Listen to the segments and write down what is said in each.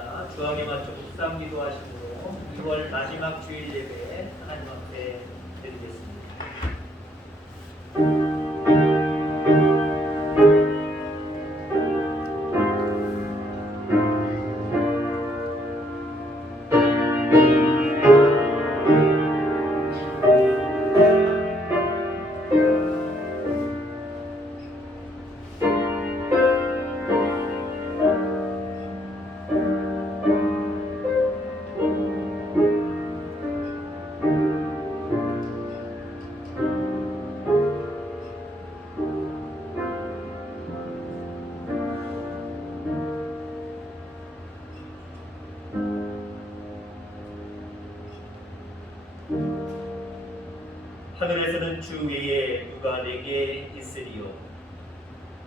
시간입니다. 주학에 맞춰 묵상 기도하심으로 2월 마지막 주일 예배 하나님 앞에 드리겠습니다. 하늘에서는 주 외에 누가 내게 있으리요.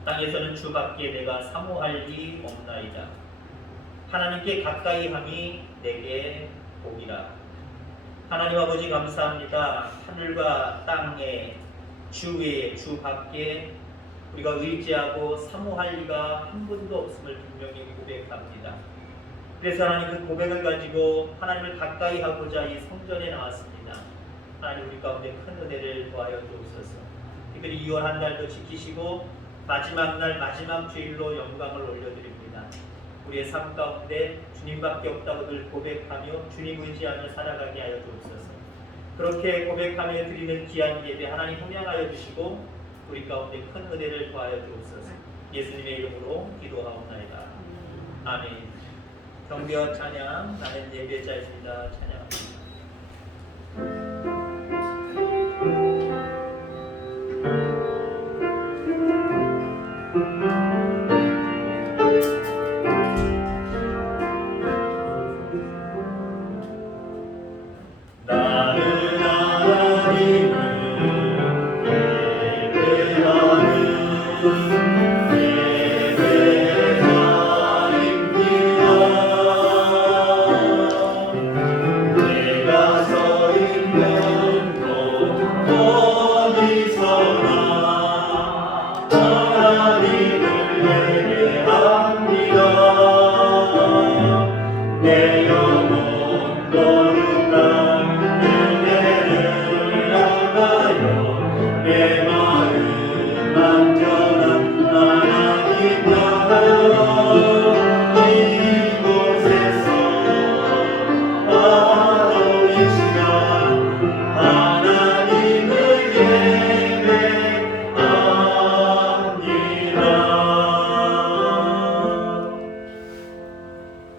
땅에서는 주 밖에 내가 사모할 리 없나이다. 하나님께 가까이 함이 내게 복이라. 하나님 아버지 감사합니다. 하늘과 땅에 주 외에 주 밖에 우리가 의지하고 사모할 리가 한 분도 없음을 분명히 고백합니다. 그래서 하나님 그 고백을 가지고 하나님을 가까이 하고자 이 성전에 나왔습니다. 하나님 우리 가운데 큰 은혜를 더하여 주옵소서. 특별히 2월 한 달도 지키시고 마지막 날 마지막 주일로 영광을 올려드립니다. 우리의 삶 가운데 주님밖에 없다고 늘 고백하며 주님 의지하며 살아가게 하여 주옵소서. 그렇게 고백하며 드리는 귀한 예배 하나님 hon양하여 주시고 우리 가운데 큰 은혜를 더하여 주옵소서. 예수님의 이름으로 기도하옵나이다. 아멘. 경배와 찬양 나는 예배자입니다. 찬양합니다.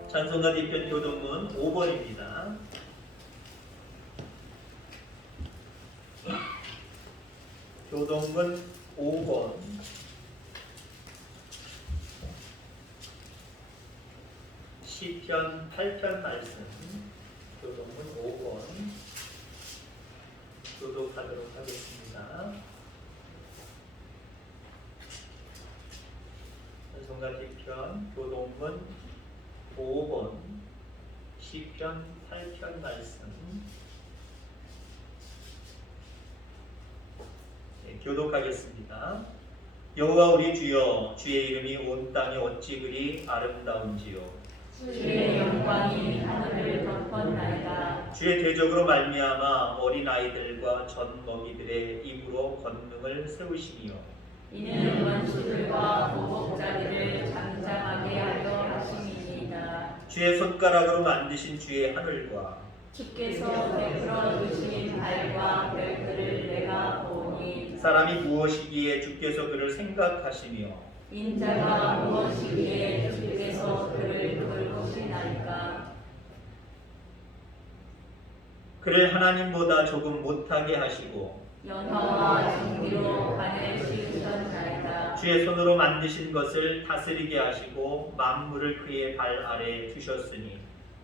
찬송가 뒤편 교동문 5번입니다. 교동문 5번 시편 8편 말씀 교동문 5번 교독하도록 하겠습니다. 찬송가 뒤편 교동문 5번 시편 8편 말씀 교독하겠습니다. 여호와 우리 주여 주의 이름이 온 땅에 어찌 그리 아름다운지요. 주의 영광이 하늘을 덮었나이다. 주의 대적으로 말미암아 어린 아이들과 젖 먹이들의 입으로 권능을 세우시니요. 이는 원수들과 보복자들을 장장하게 하려 하심이니이다. 주의 손가락으로 만드신 주의 하늘과 주께서 베풀어 두신 달과 별들을 내가 보니 사람이 무엇이기에 주께서 그를 생각하시며 인자가 무엇이기에 주께서 그를 돌보시나이까. 그를 하나님보다 조금 못하게 하시고 연화와 진기로 간을 씌우셨나이다. 주의 손으로 만드신 것을 다스리게 하시고 만물을 그의 발 아래에 두셨으니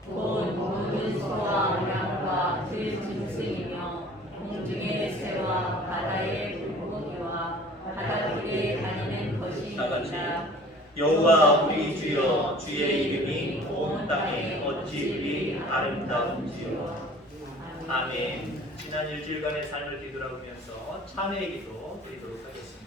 곧 모든 소와 양과 들 짐승이며 공중의 새와 바다의 물고기와 바닷길에 다니는 것이니이다. 여호와 우리 주여 주의 이름이 온 땅에 어찌 그리 아름다운지요. 아멘. 지난 일주일간의 삶을 뒤돌아보면서 참회의 기도 드리도록 하겠습니다.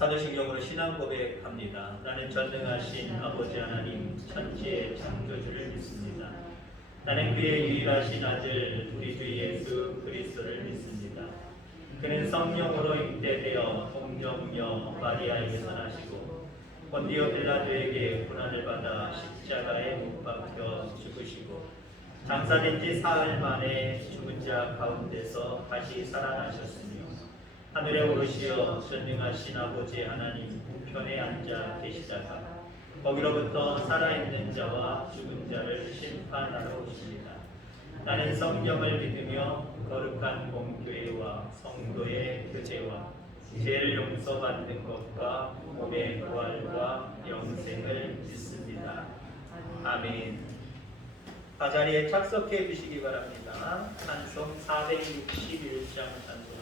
사도신경으로 신앙 고백합니다. 나는 전능하신 아버지 하나님 천지의 창조주를 믿습니다. 나는 그의 유일하신 아들 우리 주 예수 그리스도를 믿습니다. 그는 성령으로 잉태되어 동정녀 마리아에게서 나시고 본디오 빌라도에게 고난을 받아 십자가에 못 박혀 죽으시고 장사된 지 사흘 만에 죽은 자 가운데서 다시 살아나셨으며 하늘에 오르시어 전능하신 아버지 하나님 우편에 앉아 계시다가 거기로부터 살아있는 자와 죽은 자를 심판하러 오십니다. 나는 성경을 믿으며 거룩한 공교회와 성도의 교제와 죄를 용서받는 것과 몸의 부활과 영생을 믿습니다. 아멘. 자리에 착석해 주시기 바랍니다. 찬송 461장 찬송합니다.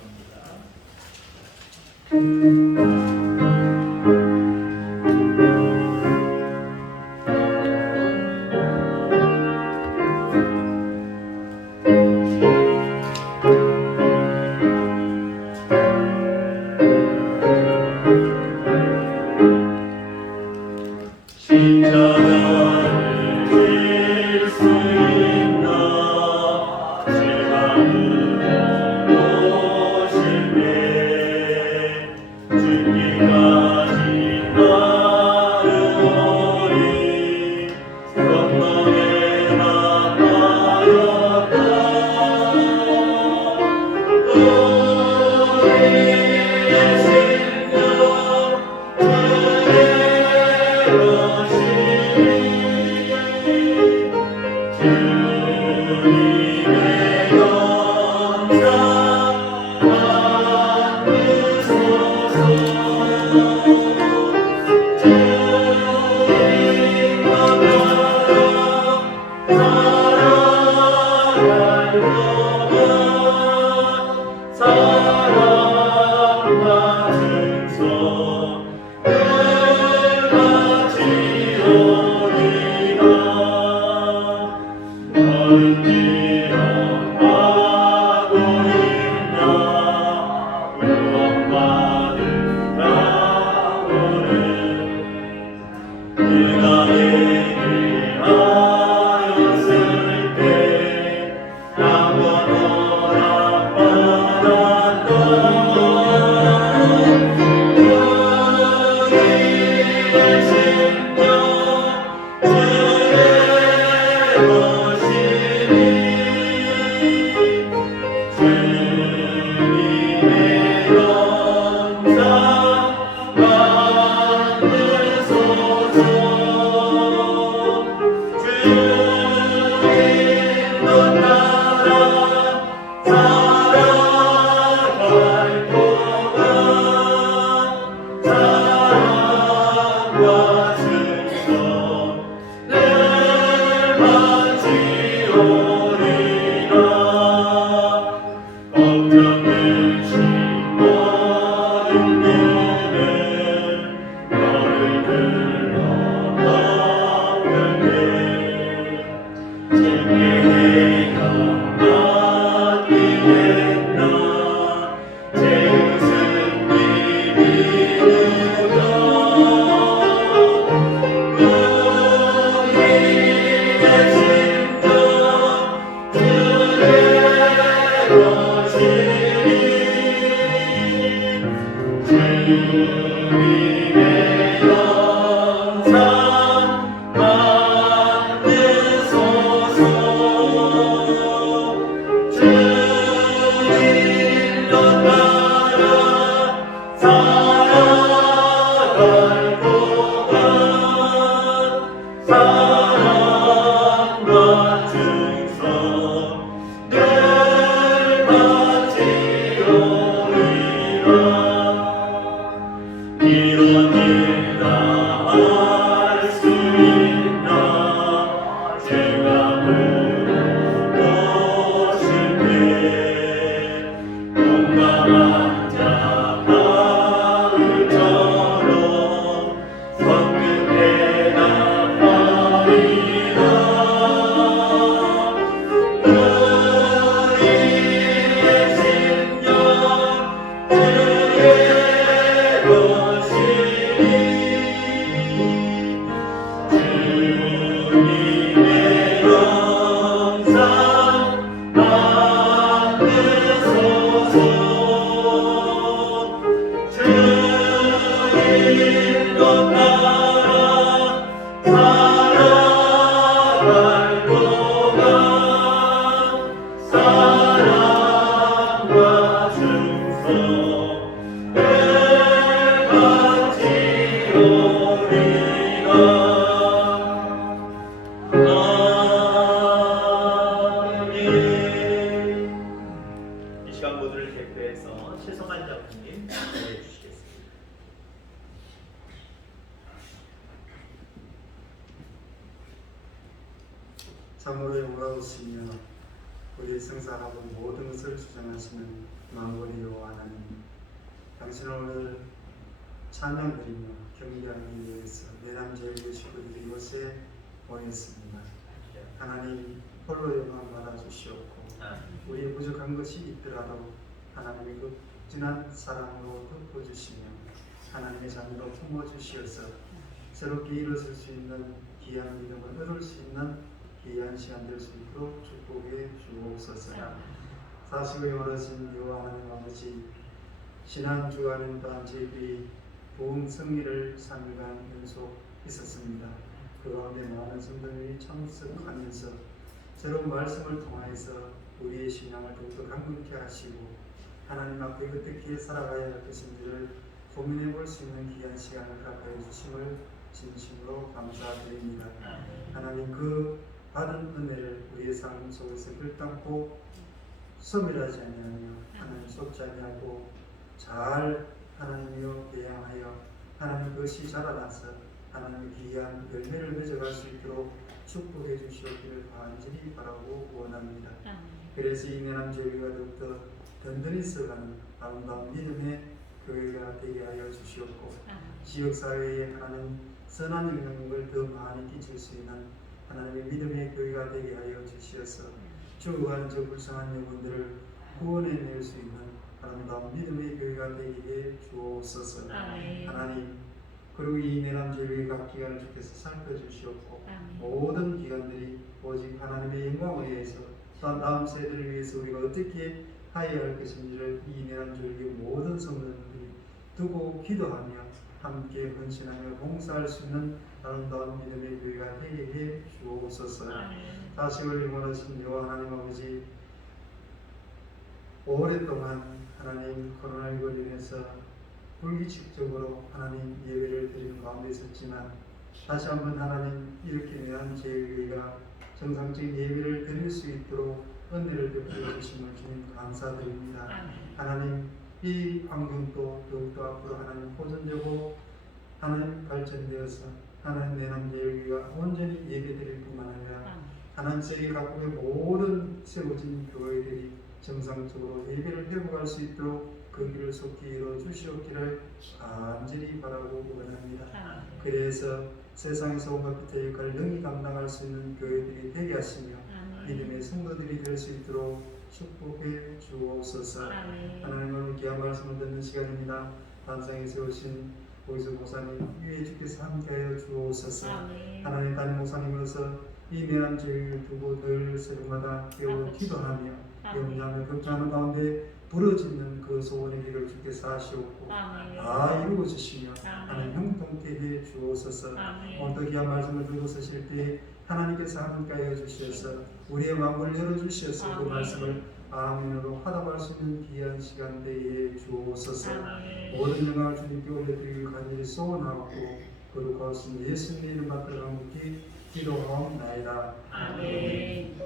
참으로 영광스이며 우리 생사하고 모든 것을 주장하시는 만군의 여호와 하나님, 당신을 오늘 찬양드리며 경배하기 위해서 내남제일의 식구들이 이곳에 모였습니다. 하나님 홀로 영광 받아주시옵고 우리의 부족한 것이 있더라도 하나님의 극진한 사랑으로 덮어주시며 하나님의 자녀로 품어주시어서 새롭게 일어설 수 있는 귀한 믿음을 얻을 수 있는 귀한 시간 될 수 있도록 축복해 주옵소서. 사시고 영원하신 여호와 하나님 아버지, 지난 주간은 또한 저희들이 부흥 승리를 3일간 연속 있었습니다. 그 가운데 많은 성도들이 참석하면서 새로운 말씀을 통하여서 우리의 신앙을 더욱더 강건케 하시고 하나님 앞에 어떻게 살아가야 할 것인지를 고민해 볼 수 있는 귀한 시간을 허락하여 주심을 진심으로 감사드립니다. 하나님 그 받은 은혜를 우리의 삶 속에서 결단코 소멸하지 아니하며 하나님 속지 아니하고 잘 하나님이여 대항하여 하나님 그것이 자라나서 하나님의 귀한 열매를 맺어갈 수 있도록 축복해 주시옵기를 간절히 바라고 원합니다. 그래서 이 내남 제일교회가 더욱더 든든히 써가는 아름다운 믿음의 교회가 되게 하여 주시옵고 지역사회에 하나님 선한 영향력을 더 많이 끼칠 수 있는 하나님의 믿음의 교회가 되게 하여 주시어서 죽어간 저 불쌍한 영혼들을 구원해낼 수 있는 아름다운 믿음의 교회가 되게 해 주옵소서. 하나님 그리고 이 내남 제일교회 각 기관을 주께서 살펴주시옵고 모든 기관들이 오직 하나님의 영광을 위해서 또한 다음 세대를 위해서 우리가 어떻게 하여야 할 것인지를 이 내남 제일교회 모든 성도들이 두고 기도하며 함께 헌신하며 봉사할 수 있는 아름다운 믿음의 교회가 되게 해 주옵소서. 다시를 영원하신 여호와 하나님 아버지, 오랫동안 하나님 코로나19로 인해서 불규칙적으로 하나님 예배를 드리는 가운데 있었지만 다시 한번 하나님 이렇게 내한 제일교회가 정상적인 예배를 드릴 수 있도록 은혜를 베풀어 주심을 주님 감사드립니다. 하나님 이 환경도 더욱더 앞으로 하나님 보존되고 하나님 발전되어서 하나님 내남 제일교회가 온전히 예배드릴 뿐만 아니라 하나님 세계 각국의 모든 세워진 교회들이 정상적으로 예배를 회복할 수 있도록 그 길을 속히 이루어 주시옵기를 간절히 바라고 원합니다. 그래서 세상에서 온갖 빛의 역할을 능히 감당할 수 있는 교회들이 되게 하시며 믿음의 성도들이 될 수 있도록 축복해 주옵소서. 하나님 오늘 귀한 말씀을 듣는 시간입니다. 단상에서 오신 보이스 목사님 위에 주께서 함께하여 주옵소서. 하나님 담임 목사님으로서 이 내남 제일을 두고 늘 새벽마다 깨워 기도하며 염려하며 걱정하는 가운데 부러지는 그 소원의 길을 주께서 하시옵고 다 이루어 주시며 하나님 형통케 해 주옵소서. 오늘도 귀한 말씀을 들고 서실 때 하나님께서 함께하여 주시어서 우리의 마음을 열어주시어서 그 말씀을 아멘으로 화답할 수 있는 귀한 시간 되게 주옵소서. 모든 영광을 주님께 올려드리길 간절히 소원하고 거룩하신 예수님의 이름 받들어 함께 기도하옵나이다. 아멘.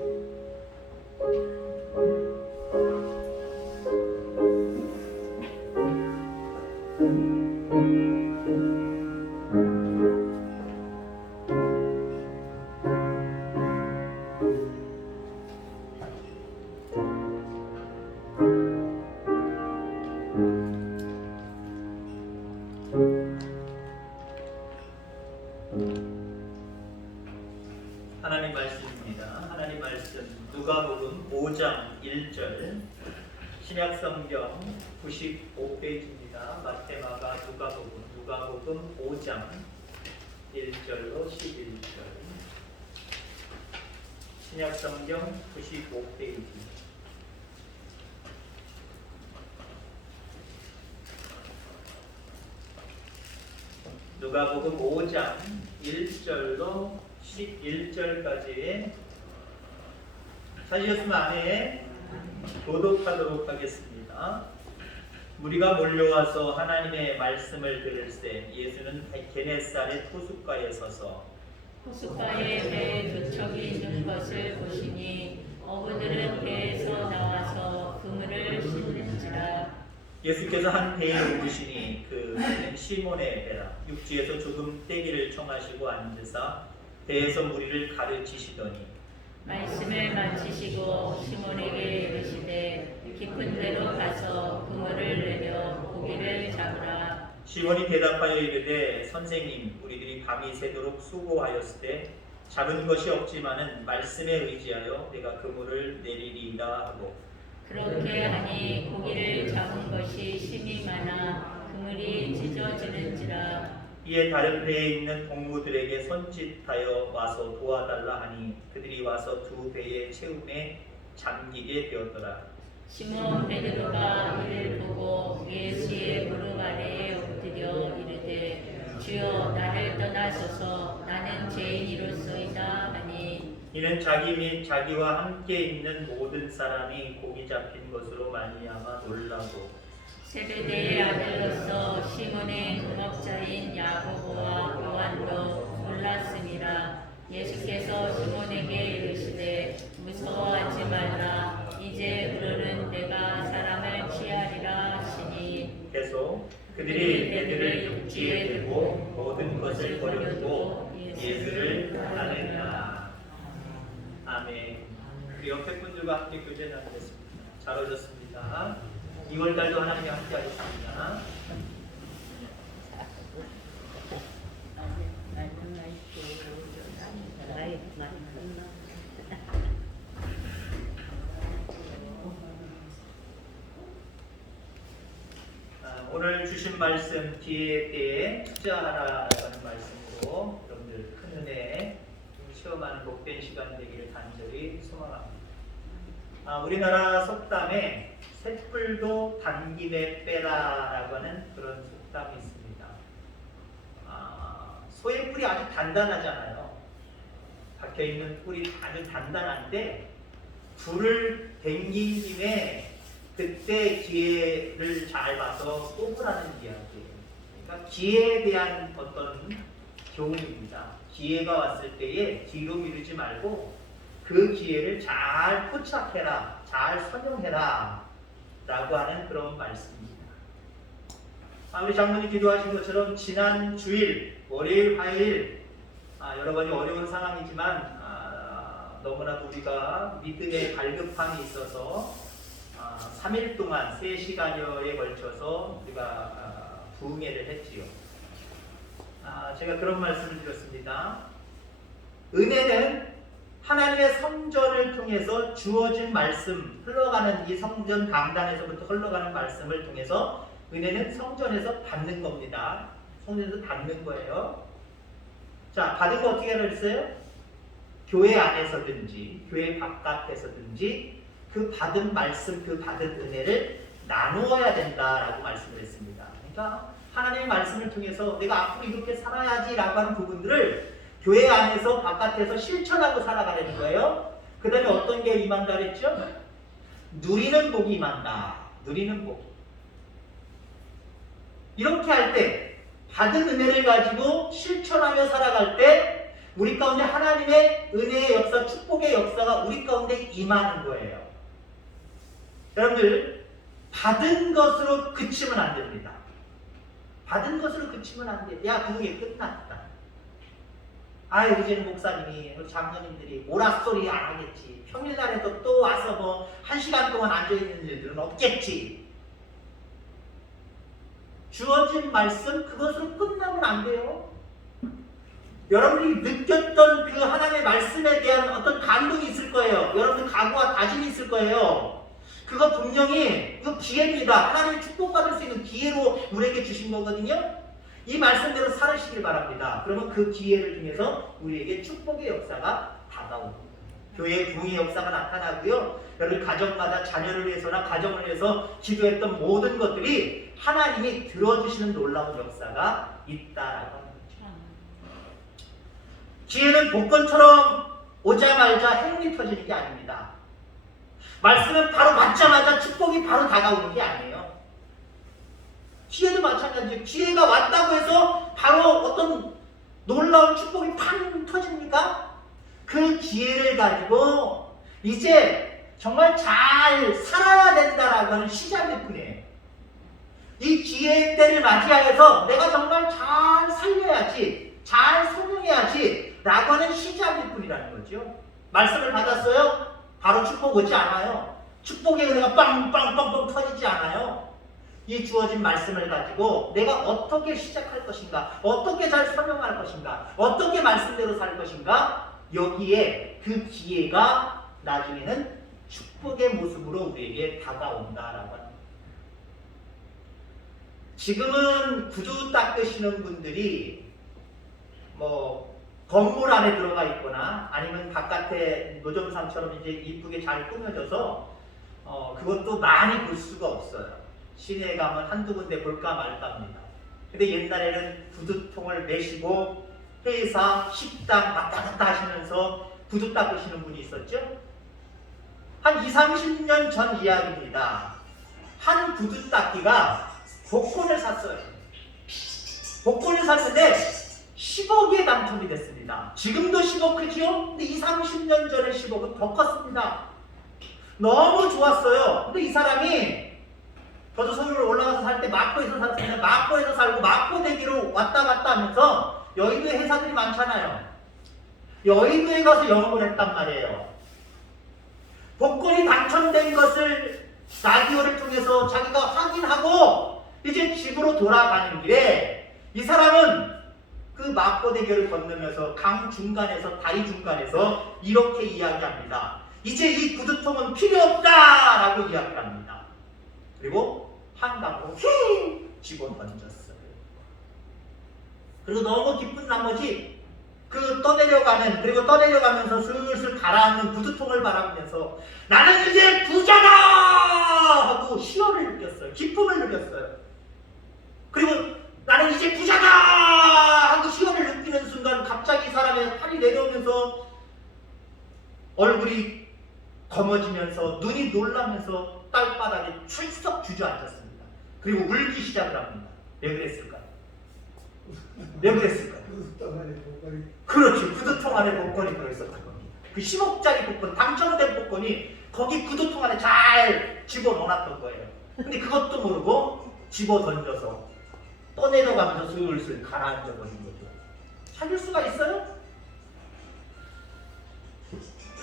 하나님 말씀입니다. 하나님 말씀 누가복음 5장 1절, 신약성경 95페이지입니다. 마태마가 누가복음 5장 1절로 11절, 신약성경 95페이지. 누가복음 5장 1절로 11절까지의 찾으셨으면 안에 교독하도록 하겠습니다. 무리가 몰려와서 하나님의 말씀을 들을새 예수는 게네사렛 호숫가에 서서 호숫가에 배 두 척이 있는 것을 보시니 어부들은 배에서 나와서 그물을 씻는지라. 예수께서 한 배에 오르시니 그 배는 시몬의 배라. 육지에서 조금 떼기를 청하시고 앉으사 배에서 무리를 가르치시더니 말씀을 마치시고 시몬에게 이르시되 깊은 데로 가서 그물을 내려 고기를 잡으라. 시몬이 대답하여 이르되 선생님 우리들이 밤이 새도록 수고하였으되 잡은 것이 없지만은 말씀에 의지하여 내가 그물을 내리리이다 하고 그렇게 하니 고기를 잡은 것이 심히 많아 그물이 찢어지는지라. 이에 다른 배에 있는 동무들에게 손짓하여 와서 도와달라 하니 그들이 와서 두 배의 채움에 잠기게 되었더라. 시몬 베드로가 이를 보고 예수의 무릎 아래에 엎드려 이르되 주여 나를 떠나소서 나는 죄인이로소이다 하니 이는 자기 및 자기와 함께 있는 모든 사람이 고기 잡힌 것으로 말미암아 놀라고 세베대의 아들로서 시몬의 동업자인 야고보와 요한도 놀랐습니다. 예수께서 시몬에게 이르시되 무서워하지 말라. 이제 우리는 내가 사람을 취하리라 하시니 계속 그들이 배들을 육지에 들고 모든 것을 버려두고 예수를 따르니라. 아멘. 우리 옆에 분들과 함께 교제 나누겠습니다. 잘 오셨습니다. 2월달도 하나님이 함께 하셨습니다. 오늘 주신 말씀 뒤에 때에 투자하라라는 말씀으로 여러분들 큰 은혜 체험하는 복된 시간 되기를 간절히 소망합니다. 우리나라 속담에 쇳불도 단김에 빼라라고 하는 그런 속담이 있습니다. 소의 뿔이 아주 단단하잖아요. 박혀있는 뿔이 아주 단단한데 불을 댕긴 김에 그때 기회를 잘 봐서 뽑으라는 이야기예요. 그러니까 기회에 대한 어떤 교훈입니다. 기회가 왔을 때에 뒤로 미루지 말고 그 기회를 잘 포착해라, 잘 선용해라 라고 하는 그런 말씀입니다. 우리 장로님 기도하신 것처럼 지난 주일, 월요일, 화요일 여러 가지 어려운 상황이지만 너무나도 우리가 믿음의 갈급함이 있어서 3일 동안 3시간여에 걸쳐서 우리가 부흥회를 했지요. 제가 그런 말씀을 드렸습니다. 은혜는 하나님의 성전을 통해서 주어진 말씀, 흘러가는 이 성전 강단에서부터 흘러가는 말씀을 통해서 은혜는 성전에서 받는 겁니다. 성전에서 받는 거예요. 자, 받은 거 어떻게 하랬어요? 교회 안에서든지 교회 바깥에서든지 그 받은 말씀, 그 받은 은혜를 나누어야 된다라고 말씀을 했습니다. 그러니까 하나님의 말씀을 통해서 내가 앞으로 이렇게 살아야지라고 하는 부분들을 교회 안에서 바깥에서 실천하고 살아가려는 거예요. 그 다음에 어떤 게 임한다 그랬죠? 누리는 복이 임한다. 누리는 복. 이렇게 할 때 받은 은혜를 가지고 실천하며 살아갈 때 우리 가운데 하나님의 은혜의 역사, 축복의 역사가 우리 가운데 임하는 거예요. 여러분들 받은 것으로 그치면 안 됩니다. 받은 것으로 그치면 안 돼. 야, 그게 끝났다. 이제는 목사님이, 장로님들이 오락소리 안 하겠지. 평일날에도 또 와서 뭐 1시간 동안 앉아있는 일들은 없겠지. 주어진 말씀 그것으로 끝나면 안 돼요. 여러분이 느꼈던 그 하나님의 말씀에 대한 어떤 감동이 있을 거예요. 여러분들 각오와 다짐이 있을 거예요. 그거 분명히 이거 기회입니다. 하나님의 축복받을 수 있는 기회로 우리에게 주신 거거든요. 이 말씀대로 살으시길 바랍니다. 그러면 그 기회를 통해서 우리에게 축복의 역사가 다가옵니다. 교회의 부흥의 역사가 나타나고요. 여러분 가정마다 자녀를 위해서나 가정을 위해서 기도했던 모든 것들이 하나님이 들어주시는 놀라운 역사가 있다라고 합니다. 기회는 복권처럼 오자마자 행운이 터지는 게 아닙니다. 말씀은 바로 받자마자 축복이 바로 다가오는 게 아니에요. 기회도 마찬가지예요. 기회가 왔다고 해서 바로 어떤 놀라운 축복이 팡 터집니까? 그 기회를 가지고 이제 정말 잘 살아야 된다라고 하는 시작일 뿐이에요. 이 기회의 때를 맞이하여서 내가 정말 잘 살려야지, 잘 성공해야지 라고 하는 시작일 뿐이라는 거죠. 말씀을 받았어요? 바로 축복 오지 않아요. 축복의 은혜가 빵빵빵빵 터지지 않아요. 이 주어진 말씀을 가지고 내가 어떻게 시작할 것인가, 어떻게 잘 설명할 것인가, 어떻게 말씀대로 살 것인가, 여기에 그 기회가 나중에는 축복의 모습으로 우리에게 다가온다라고 합니다. 지금은 구두 닦으시는 분들이 뭐 건물 안에 들어가 있거나 아니면 바깥에 노점상처럼 이제 이쁘게 잘 꾸며져서 그것도 많이 볼 수가 없어요. 시내에 가면 한두 군데 볼까 말까 합니다. 근데 옛날에는 구두통을 메시고 회사, 식당 왔다 갔다 하시면서 구두 닦으시는 분이 있었죠? 한 20, 30년 전 이야기입니다. 한 구두 닦기가 복권을 샀어요. 복권을 샀는데 10억에 당첨이 됐습니다. 지금도 10억 크죠? 근데 20, 30년 전에 10억은 더 컸습니다. 너무 좋았어요. 근데 이 사람이 저도 서울 올라가서 살 때 마포에서 살았습니다. 마포에서 살고 마포대기로 왔다 갔다 하면서 여의도에 회사들이 많잖아요. 여의도에 가서 영업을 했단 말이에요. 복권이 당첨된 것을 라디오를 통해서 자기가 확인하고 이제 집으로 돌아가는 길에 이 사람은 그 마포대교를 건너면서 강 중간에서 다리 중간에서 이렇게 이야기합니다. 이제 이 구두통은 필요 없다라고 이야기를 합니다. 그리고 한강으로 휘 집어 던졌어요. 그리고 너무 기쁜 나머지 그 그리고 떠내려가면서 슬슬 가라앉는 구두통을 바라보면서 나는 이제 부자다 하고 희열을 느꼈어요. 기쁨을 느꼈어요. 그리고 나는 이제 부자다 하고 희열을 느끼는 순간 갑자기 이 사람의 팔이 내려오면서 얼굴이 검어지면서 눈이 놀라면서 땅바닥에 출석 주저앉았습니다. 그리고 울기 시작을 합니다. 왜 그랬을까요? 왜 그랬을까요? 그렇죠. 구두통 안에 복권이 들어있었던 겁니다. 그 10억짜리 복권, 당첨된 복권이 거기 구두통 안에 잘 집어넣어놨던 거예요. 근데 그것도 모르고 집어 던져서 떠내려가면서 슬슬 가라앉아버린 거죠. 찾을 수가 있어요?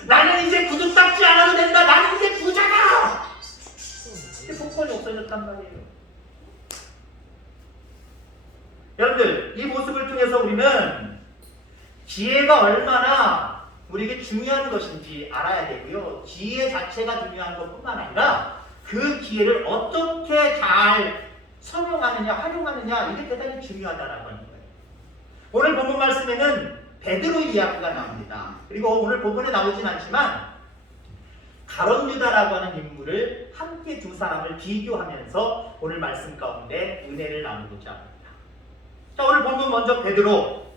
나는 이제 구두 닦지 않아도 된다. 나는 이제 부자다. 근데 복권이 없어졌단 말이에요. 여러분들, 이 모습을 통해서 우리는 기회가 얼마나 우리에게 중요한 것인지 알아야 되고요. 기회 자체가 중요한 것뿐만 아니라 그 기회를 어떻게 잘 선용하느냐, 활용하느냐, 이게 대단히 중요하다라고 하는 거예요. 오늘 본문 말씀에는 베드로 이야기가 나옵니다. 그리고 오늘 본문에 나오진 않지만 가룟 유다라고 하는 인물을 함께 두 사람을 비교하면서 오늘 말씀 가운데 은혜를 나누고자 합니다. 자, 오늘 본문 먼저 베드로.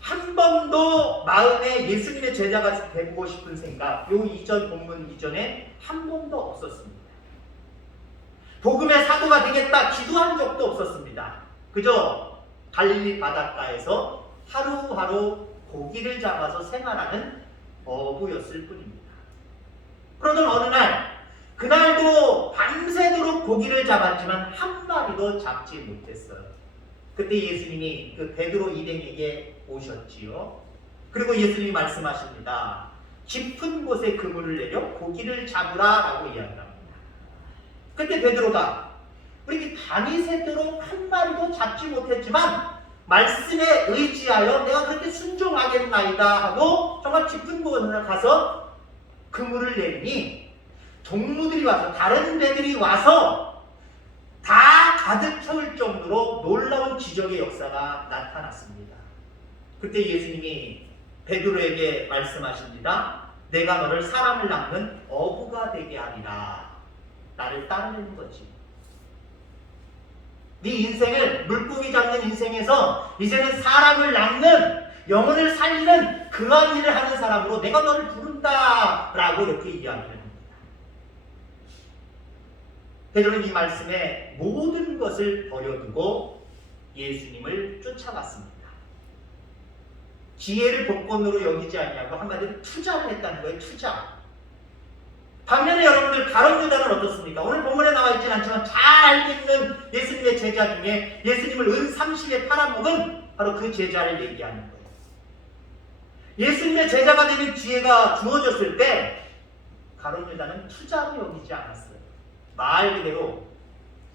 한 번도 마음에 예수님의 제자가 되고 싶은 생각, 요 이전 본문 이전에 한 번도 없었습니다. 복음의 사도가 되겠다 기도한 적도 없었습니다. 그저 갈릴리 바닷가에서 하루하루 고기를 잡아서 생활하는 어부였을 뿐입니다. 그러던 어느 날, 그날도 밤새도록 고기를 잡았지만 한 마리도 잡지 못했어요. 그때 예수님이 그 베드로 일행에게 오셨지요. 그리고 예수님이 말씀하십니다. 깊은 곳에 그물을 내려 고기를 잡으라라고 이야기합니다. 그때 베드로가 우리 밤이 새도록 한 마리도 잡지 못했지만 말씀에 의지하여 내가 그렇게 순종하겠나이다 하고 정말 깊은 곳에 가서 그물을 내리니 동무들이 와서, 다른 배들이 와서 다 가득 채울 정도로 놀라운 기적의 역사가 나타났습니다. 그때 예수님이 베드로에게 말씀하십니다. 내가 너를 사람을 낚는 어부가 되게 하리라. 나를 따르는 거지. 네 인생을, 물고기 잡는 인생에서 이제는 사람을 낚는, 영혼을 살리는 그러한 일을 하는 사람으로 내가 너를 부른다 라고 이렇게 이야기를 합니다. 베드로는 이 말씀에 모든 것을 버려두고 예수님을 쫓아갔습니다. 기회를 복권으로 여기지 않냐고 한마디로 투자를 했다는 거예요. 투자. 반면에 여러분들 가룟 유다는 어떻습니까? 오늘 본문에 나와 있지는 않지만 잘 알고 있는 예수님의 제자 중에 예수님을 은 30에 팔아먹은 바로 그 제자를 얘기하는 거예요. 예수님의 제자가 되는 기회가 주어졌을 때 가룟 유다는 투자로 여기지 않았어요. 말 그대로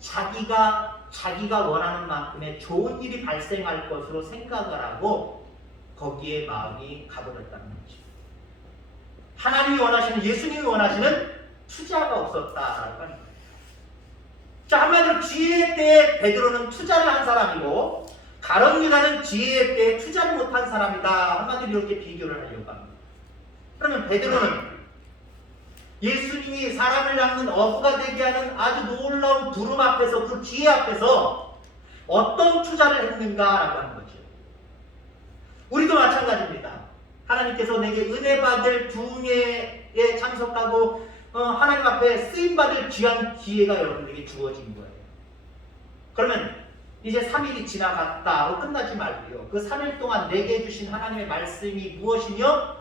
자기가 원하는 만큼의 좋은 일이 발생할 것으로 생각을 하고 거기에 마음이 가버렸다는 거죠. 하나님이 원하시는, 예수님이 원하시는 투자가 없었다라고 하는 거예요. 자, 한마디로 기회의 때에 베드로는 투자를 한 사람이고 가룟 유다는 기회의 때에 투자를 못한 사람이다. 한마디로 이렇게 비교를 하려고 합니다. 그러면 베드로는 예수님이 사람을 낚는 어부가 되게 하는 아주 놀라운 부름 앞에서, 그 기회 앞에서 어떤 투자를 했는가라고 하는 거죠. 우리도 마찬가지입니다. 하나님께서 내게 은혜 받을 중회에 참석하고 하나님 앞에 쓰임받을 귀한 기회가 여러분들에게 주어진 거예요. 그러면 이제 3일이 지나갔다고 끝나지 말고요. 그 3일 동안 내게 주신 하나님의 말씀이 무엇이며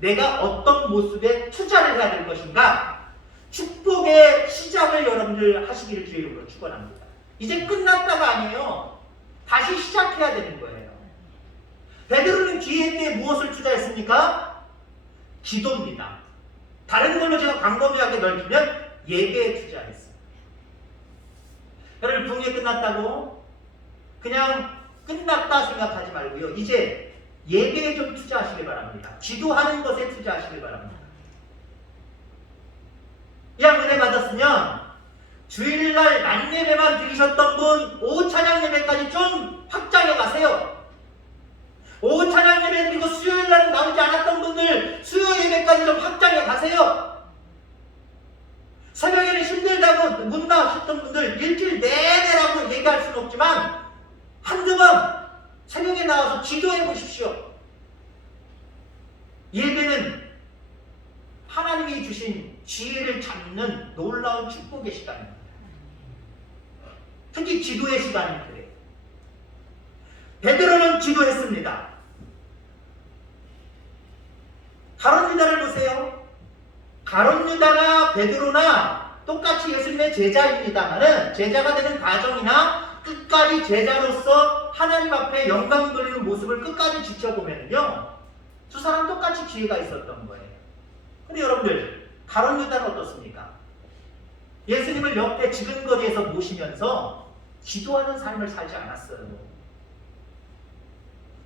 내가 어떤 모습에 투자를 해야 될 것인가, 축복의 시작을 여러분들 하시기를 주의 이름으로 축원합니다. 이제 끝났다가 아니에요. 다시 시작해야 되는 거예요. 베드로는 기회 때에 무엇을 투자했습니까? 기도입니다. 다른 걸로 제가 광범위하게 넓히면 예배에 투자했어요. 여러분, 붕괴 끝났다고 그냥 끝났다 생각하지 말고요. 이제 예배에 좀 투자하시길 바랍니다. 기도하는 것에 투자하시길 바랍니다. 그냥 은혜 받았으면 주일날 낮 예배만 드리셨던 분 오후 찬양 예배까지 좀 확장해 가세요. 오후 찬양 예배 드리고 수요일날은 나오지 않았던 분들 수요 예배까지 좀 확장해 가세요. 새벽에는 힘들다고 못 나오셨던 분들 일주일 내내라고 얘기할 수는 없지만 한두 번 새벽에 나와서 기도해 보십시오. 예배는 하나님이 주신 지혜를 잡는 놀라운 축복의 시간입니다. 특히 기도의 시간이 그래요. 베드로는 기도했습니다. 가룟 유다를 보세요. 가룟 유다나 베드로나 똑같이 예수님의 제자입니다만은 제자가 되는 과정이나 끝까지 제자로서 하나님 앞에 영광 돌리는 모습을 끝까지 지켜보면요, 두 사람 똑같이 기회가 있었던 거예요. 근데 여러분들, 가룟 유다는 어떻습니까? 예수님을 옆에 지근거리에서 모시면서 기도하는 삶을 살지 않았어요.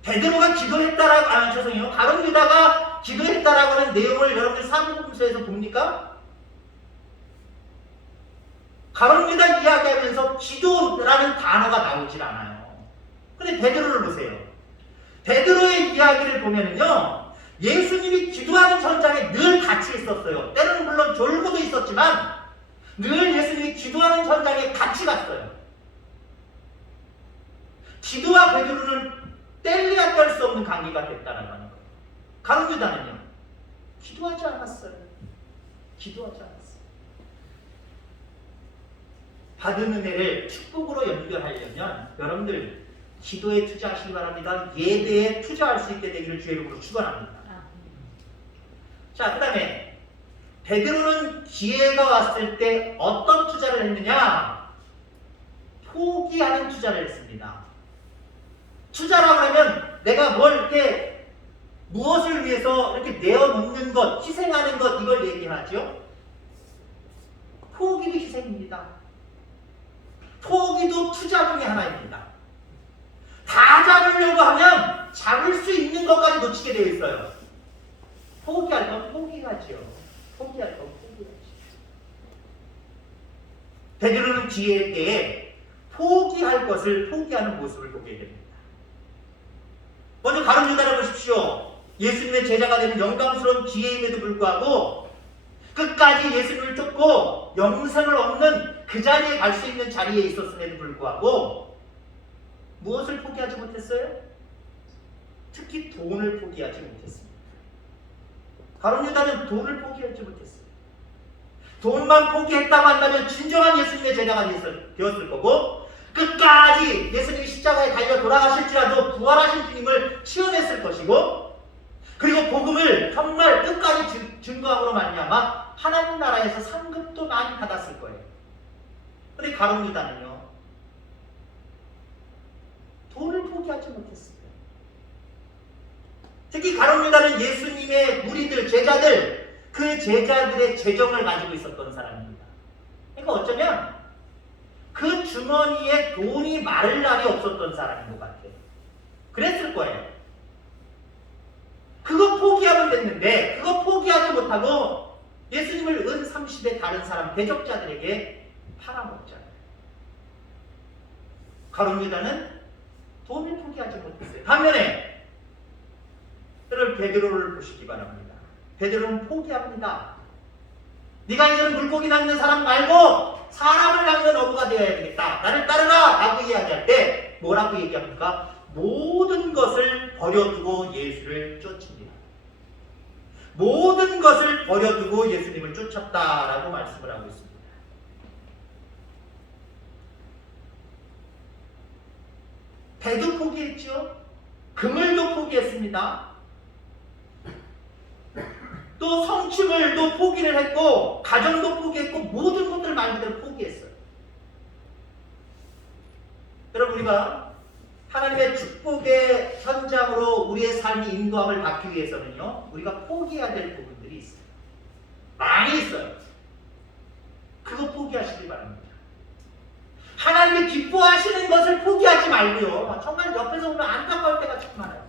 베드로가 기도했다라고, 죄송해요. 가룟 유다가 기도했다라고 하는 내용을 여러분들 사복음서에서 봅니까? 가룟 유다 이야기하면서 기도라는 단어가 나오질 않아요. 근데 베드로를 보세요. 베드로의 이야기를 보면은요, 예수님이 기도하는 현장에 늘 같이 있었어요. 때로는 물론 졸고도 있었지만 늘 예수님이 기도하는 현장에 같이 갔어요. 기도와 베드로는 뗄래야 뗄 수 없는 관계가 됐다는 거예요. 가룟 유다는요, 기도하지 않았어요. 기도하지 않았어요. 받은 은혜를 축복으로 연결하려면 여러분들 기도에 투자하시기 바랍니다. 예배에 투자할 수 있게 되기를 주의 이름으로 축원합니다. 자, 그 다음에 베드로는 기회가 왔을 때 어떤 투자를 했느냐? 포기하는 투자를 했습니다. 투자라고 하면 내가 뭘 이렇게 무엇을 위해서 이렇게 내어놓는 것, 희생하는 것, 이걸 얘기하죠. 포기도 희생입니다. 포기도 투자 중에 하나입니다. 다 잡으려고 하면 잡을 수 있는 것까지 놓치게 되어 있어요. 포기할 건 포기하죠. 포기할 건 포기하죠. 베드로는 기회의 때에 포기할 것을 포기하는 모습을 보게 됩니다. 먼저 가룟 유다를 보십시오. 예수님의 제자가 되는 영광스러운 기회임에도 불구하고 끝까지 예수님을 쫓고 영생을 얻는 그 자리에 갈 수 있는 자리에 있었음에도 불구하고 무엇을 포기하지 못했어요? 특히 돈을 포기하지 못했습니다. 가룟 유다는 돈을 포기하지 못했어요. 돈만 포기했다고 한다면 진정한 예수님의 제자가 되었을 거고 끝까지 예수님이 십자가에 달려 돌아가실지라도 부활하신 주님을 체험했을 것이고 그리고 복음을 정말 끝까지 증거함으로 말미암아 하나님 나라에서 상급도 많이 받았을 거예요. 그런데 가룟 유다는요, 돈을 포기하지 못했어요. 특히 가룟 유다는 예수님의 무리들, 제자들, 그 제자들의 재정을 가지고 있었던 사람입니다. 그러니까 어쩌면 그 주머니에 돈이 마를 날이 없었던 사람인 것 같아요. 그랬을 거예요. 그거 포기하면 됐는데 그거 포기하지 못하고 예수님을 은 30의 다른 사람 대적자들에게 팔아먹잖아요. 가룟 유다는 돈을 포기하지 못했어요. 반면에 여러분 베드로를 보시기 바랍니다. 베드로는 포기합니다. 네가 이제는 물고기 낚는 사람 말고 사람을 낚는 어부가 되어야 되겠다. 나를 따르라! 라고 이야기할 때 뭐라고 얘기합니까? 모든 것을 버려두고 예수를 쫓습니다. 모든 것을 버려두고 예수님을 쫓았다라고 말씀을 하고 있습니다. 배도 포기했죠. 그물도 포기했습니다. 또 성취물도 포기를 했고 가정도 포기했고 모든 것들을 말 그대로 포기했어요. 여러분 우리가 하나님의 축복의 현장으로 우리의 삶이 인도함을 받기 위해서는요, 우리가 포기해야 될 부분들이 있어요. 많이 있어요. 그거 포기하시기 바랍니다. 하나님이 기뻐하시는 것을 포기하지 말고요. 정말 옆에서 보면 안타까울 때가 참 많아요.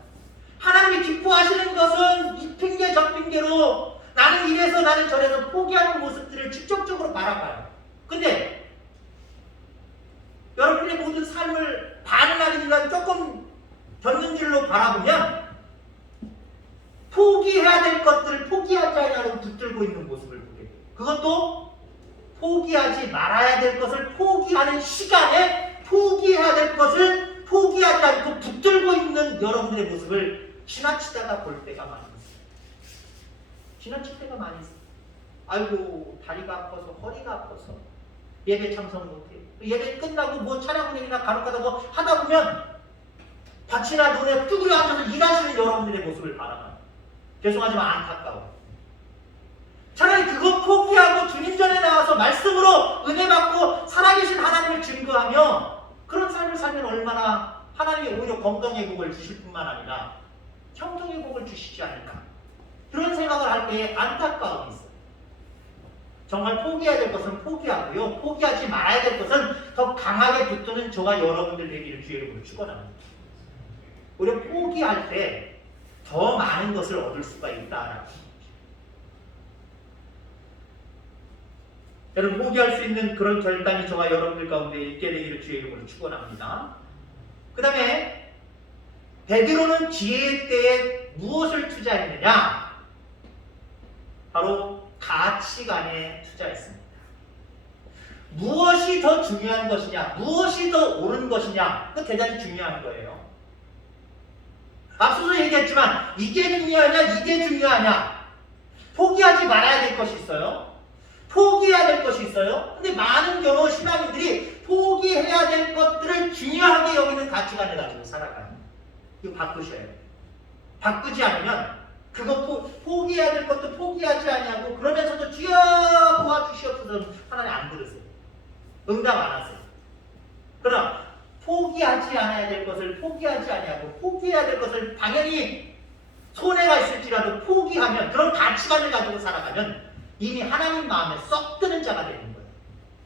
하나님이 기뻐하시는 것은 이 핑계 저 핑계로 나는 이래서 나는 저래서 포기하는 모습들을 직접적으로 바라봐요. 근데 여러분의 모든 삶을 반은 아니지만 조금 견눈질로 바라보면 포기해야 될 것들을 포기하지 않으려고 붙들고 있는 모습을 보게 돼요. 그것도 포기하지 말아야 될 것을 포기하는 시간에 포기해야 될 것을 포기하지 않고 붙들고 있는 여러분들의 모습을 지나치다가 볼 때가 많이 있어요. 지나칠 때가 많이 있어요. 아이고 다리가 아파서 허리가 아파서 예배 참석 못해. 예배 끝나고 뭐 차량 운행이나 간혹가다 뭐 하다 보면 밭이나 논에 쭈그려 앉아서 일하시는 여러분들의 모습을 바라봐요. 죄송하지만 안타까워. 차라리 그거 포기하고 주님 전에 나와서 말씀으로 은혜 받고 살아계신 하나님을 증거하며 그런 삶을 살면 얼마나 하나님이 오히려 건강의 복을 주실 뿐만 아니라 형통의 복을 주시지 않을까. 그런 생각을 할 때에 안타까움이 있어요. 정말 포기해야 될 것은 포기하고요. 포기하지 말아야 될 것은 더 강하게 붙드는 저와 여러분들 되기를 주의 이름으로 축원합니다. 우리가 포기할 때 더 많은 것을 얻을 수가 있다라고. 여러분 포기할 수 있는 그런 결단이 저와 여러분들 가운데 있게 되기를 주의 이름으로 축원합니다. 그 다음에 베드로는 기회의 때에 무엇을 투자했느냐? 바로 가치관에 투자했습니다. 무엇이 더 중요한 것이냐? 무엇이 더 옳은 것이냐? 그 대단히 중요한 거예요. 앞서서 얘기했지만 이게 중요하냐? 이게 중요하냐? 포기하지 말아야 될 것이 있어요. 포기해야 될 것이 있어요. 근데 많은 경우 신앙인들이 포기해야 될 것들을 중요하게 여기는 가치관을 가지고 살아가요. 이거 바꾸셔야 돼요. 바꾸지 않으면 그거 포기해야 될 것도 포기하지 아니하고 그러면서도 주여 도와주시옵소서 하나님 안 들으세요. 응답 안 하세요. 그러나 포기하지 않아야 될 것을 포기하지 아니하고 포기해야 될 것을 당연히 손해가 있을지라도 포기하면 그런 가치관을 가지고 살아가면 이미 하나님 마음에 썩 드는 자가 되는 거예요.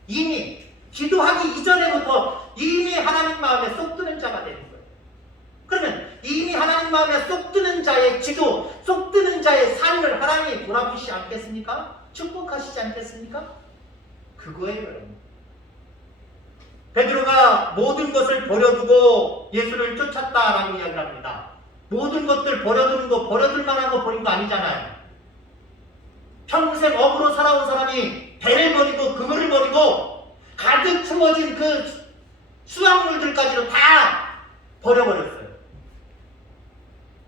이미 기도하기 이전에부터 이미 하나님 마음에 쏙 드는 자가 되는 거예요. 그러면 이미 하나님 마음에 쏙 드는 자의 기도, 쏙 드는 자의 삶을 하나님이 돌아보시지 않겠습니까? 축복하시지 않겠습니까? 그거예요, 여러분. 베드로가 모든 것을 버려두고 예수를 쫓았다라고 이야기를 합니다. 모든 것들 버려두는 거, 버려둘 만한 거 버린 거 아니잖아요. 평생 업으로 살아온 사람이 배를 버리고 그물을 버리고 가득 채워진 그 수확물들까지도 다 버려버렸어요.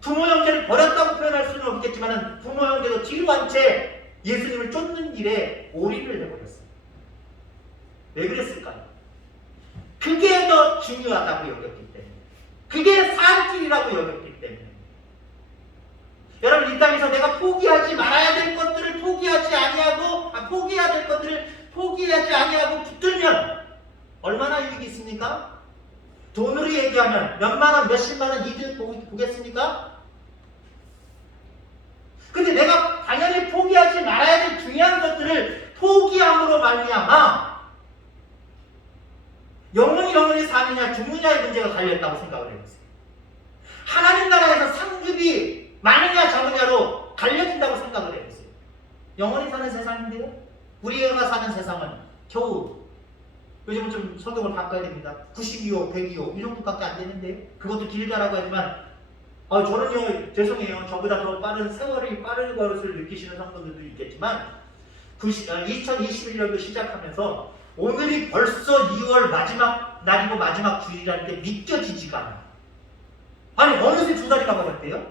부모 형제를 버렸다고 표현할 수는 없겠지만 부모 형제도 뒤로 한 채 예수님을 쫓는 일에 올인을 해버렸어요. 왜 그랬을까요? 그게 더 중요하다고 여겼기 때문에, 그게 살 길이라고 여겼기 때문에. 여러분 이 땅에서 내가 포기하지 말아야 될 것들을 포기하지 아니하고 포기해야 될 것들을 포기하지 아니하고 붙들면 얼마나 유익이 있습니까? 돈으로 얘기하면 몇만 원, 몇십만 원 이득 보겠습니까? 근데 내가 당연히 포기하지 말아야 될 중요한 것들을 포기함으로 말미암아 영원히 사느냐 죽느냐의 문제가 갈렸다고 생각을 해보세요. 하나님 나라에서 상급이 많으냐 적으냐로 갈려진다고 생각을 해보세요. 영원히 사는 세상인데요. 우리가 사는 세상은 겨우 요즘은 좀 성경을 바꿔야 됩니다. 92호, 102호 이 정도밖에 안 되는데 그것도 길다라고 하지만 저는요 죄송해요. 저보다 더 빠른 세월이 빠른 것을 느끼시는 성도들도 있겠지만 2021년도 시작하면서 오늘이 벌써 2월 마지막 날이고 마지막 주일이라는 게 믿겨지지가 않아요. 아니 어느새 2달이 가버렸대요?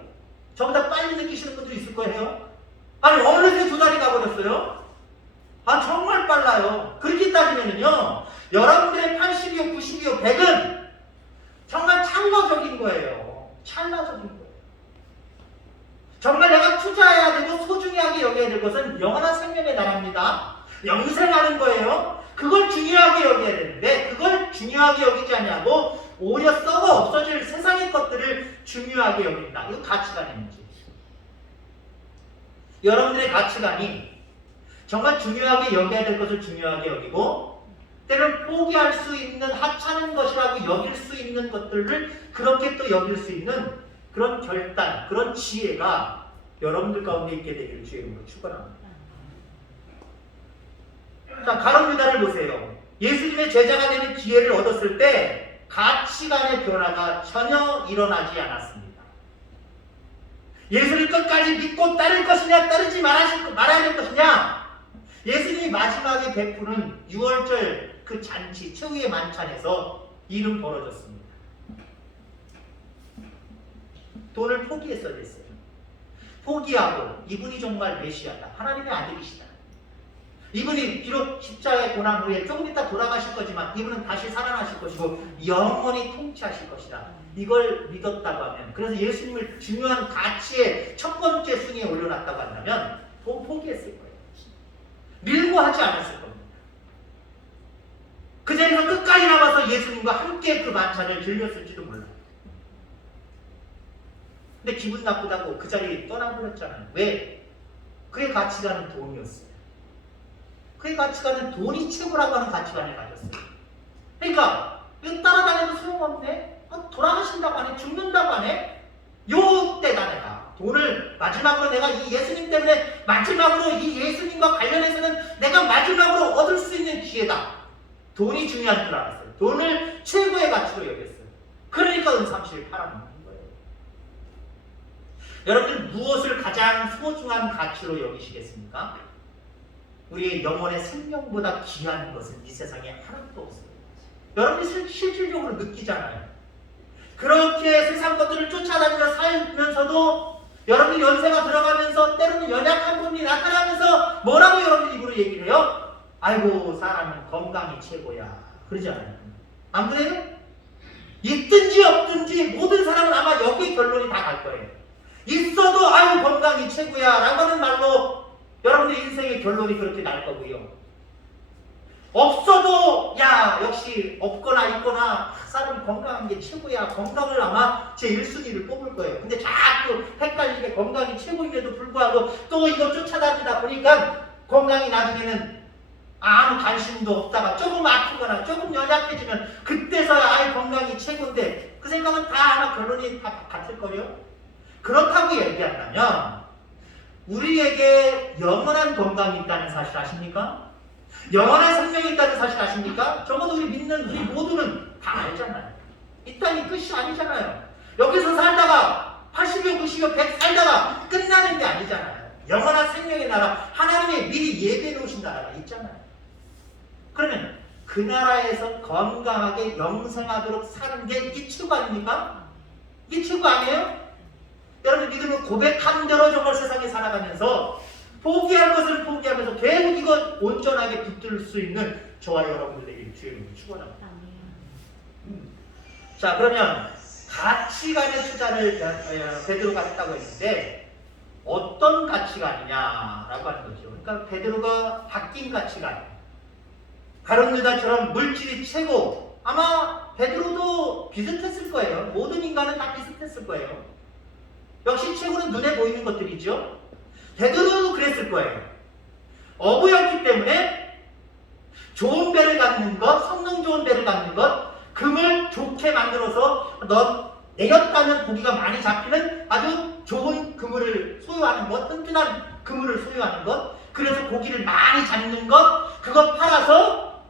저보다 빨리 느끼시는 분도 있을 거예요. 아니 어느새 2달이 가버렸어요? 정말 빨라요. 그렇게 따지면요 여러분들의 80이요 90이요 100은 정말 찰나적인 거예요. 찰나적인 거예요. 정말 내가 투자해야 되고 소중하게 여겨야 될 것은 영원한 생명의 나라입니다. 영생하는 거예요. 그걸 중요하게 여겨야 되는데 그걸 중요하게 여기지 않냐고 오히려 썩어 없어질 세상의 것들을 중요하게 여긴다. 이거 가치관의 문제죠. 여러분들의 가치관이 정말 중요하게 여겨야 될 것을 중요하게 여기고 때로는 포기할 수 있는 하찮은 것이라고 여길 수 있는 것들을 그렇게 또 여길 수 있는 그런 결단, 그런 지혜가 여러분들 가운데 있게 되기를 주의 이름으로 축원합니다. 자, 가룟 유다를 보세요. 예수님의 제자가 되는 기회를 얻었을 때 가치관의 변화가 전혀 일어나지 않았습니다. 예수를 끝까지 믿고 따를 것이냐 따르지 말아야 될 것이냐. 예수님이 마지막에 베푸는 6월절 그 잔치 최후의 만찬에서 일은 벌어졌습니다. 돈을 포기했어야 됐어요. 포기하고 이분이 정말 메시아다. 하나님의 아들이시다. 이분이 비록 십자가에 고난 후에 조금 이따 돌아가실 거지만 이분은 다시 살아나실 것이고 영원히 통치하실 것이다. 이걸 믿었다고 하면, 그래서 예수님을 중요한 가치의 첫 번째 순위에 올려놨다고 한다면 돈 포기했을 거예요. 밀고 하지 않았을 겁니다. 그 자리에서 끝까지 남아서 예수님과 함께 그 만찬을 즐겼을지도 몰라요. 근데 기분 나쁘다고 그 자리 떠나버렸잖아요. 왜? 그의 가치관은 돈이었어요. 그의 가치관은 돈이 최고라고 하는 가치관을 가졌어요. 그러니까 이거 따라다녀도 소용없네. 돌아가신다고 하네. 죽는다고 하네. 요때다 내가 돈을 마지막으로 내가 이 예수님 때문에 마지막으로 이 예수님과 관련해서는 내가 마지막으로 얻을 수 있는 기회다. 돈이 중요한 줄 알았어요. 돈을 최고의 가치로 여겼어요. 그러니까 은삼시를 팔아먹는 거예요. 여러분들 무엇을 가장 소중한 가치로 여기시겠습니까? 우리의 영혼의 생명보다 귀한 것은 이 세상에 하나도 없어요. 여러분이 실질적으로 느끼잖아요. 그렇게 세상 것들을 쫓아다니며 살면서도 여러분이 연세가 들어가면서 때로는 연약한 분이 나타나면서 뭐라고 여러분 입으로 얘기를 해요? 아이고 사람은 건강이 최고야. 그러지 않아요? 안 그래요? 있든지 없든지 모든 사람은 아마 여기 결론이 다 갈 거예요. 있어도 아유 건강이 최고야 라고 하는 말로 여러분의 인생의 결론이 그렇게 날 거고요. 없어도 야 역시 없거나 있거나 사람 건강한 게 최고야. 건강을 아마 제 1순위를 뽑을 거예요. 근데 자꾸 헷갈리게 건강이 최고임에도 불구하고 또 이거 쫓아다니다 보니까 건강이 나중에는 아무 관심도 없다가 조금 아프거나 조금 연약해지면 그때서야 아이 건강이 최고인데 그 생각은 다 아마 결론이 다 같을 거예요. 그렇다고 얘기한다면 우리에게 영원한 건강이 있다는 사실 아십니까? 영원한 생명이 있다는 사실 아십니까? 적어도 우리 믿는 우리 모두는 다 알잖아요. 있다니 끝이 아니잖아요. 여기서 살다가 80여 90여 100 살다가 끝나는 게 아니잖아요. 영원한 생명의 나라, 하나님이 미리 예배해 놓으신 나라가 있잖아요. 그러면 그 나라에서 건강하게 영생하도록 사는 게 이게 최고 아닙니까? 이게 최고 아니에요? 여러분 믿음을 고백한 대로 정말 세상에 살아가면서 포기할 것을 포기하면서 계속 이거 온전하게 붙들 수 있는 저와 여러분들에게 주의 이름으로 축원합니다. 자, 그러면 가치관의 투자를 베드로가 했다고 했는데 어떤 가치관이냐라고 하는 거죠. 그러니까 베드로가 바뀐 가치관. 가룟 유다처럼 물질이 최고. 아마 베드로도 비슷했을 거예요. 모든 인간은 다 비슷했을 거예요. 역시 최고는 눈에 보이는 것들이죠. 베드로도 그랬을 거예요. 어부였기 때문에 좋은 배를 갖는 것, 성능 좋은 배를 갖는 것, 금을 좋게 만들어서 내렸다면 고기가 많이 잡히는 아주 좋은 그물을 소유하는 것, 튼튼한 그물을 소유하는 것, 그래서 고기를 많이 잡는 것, 그거 팔아서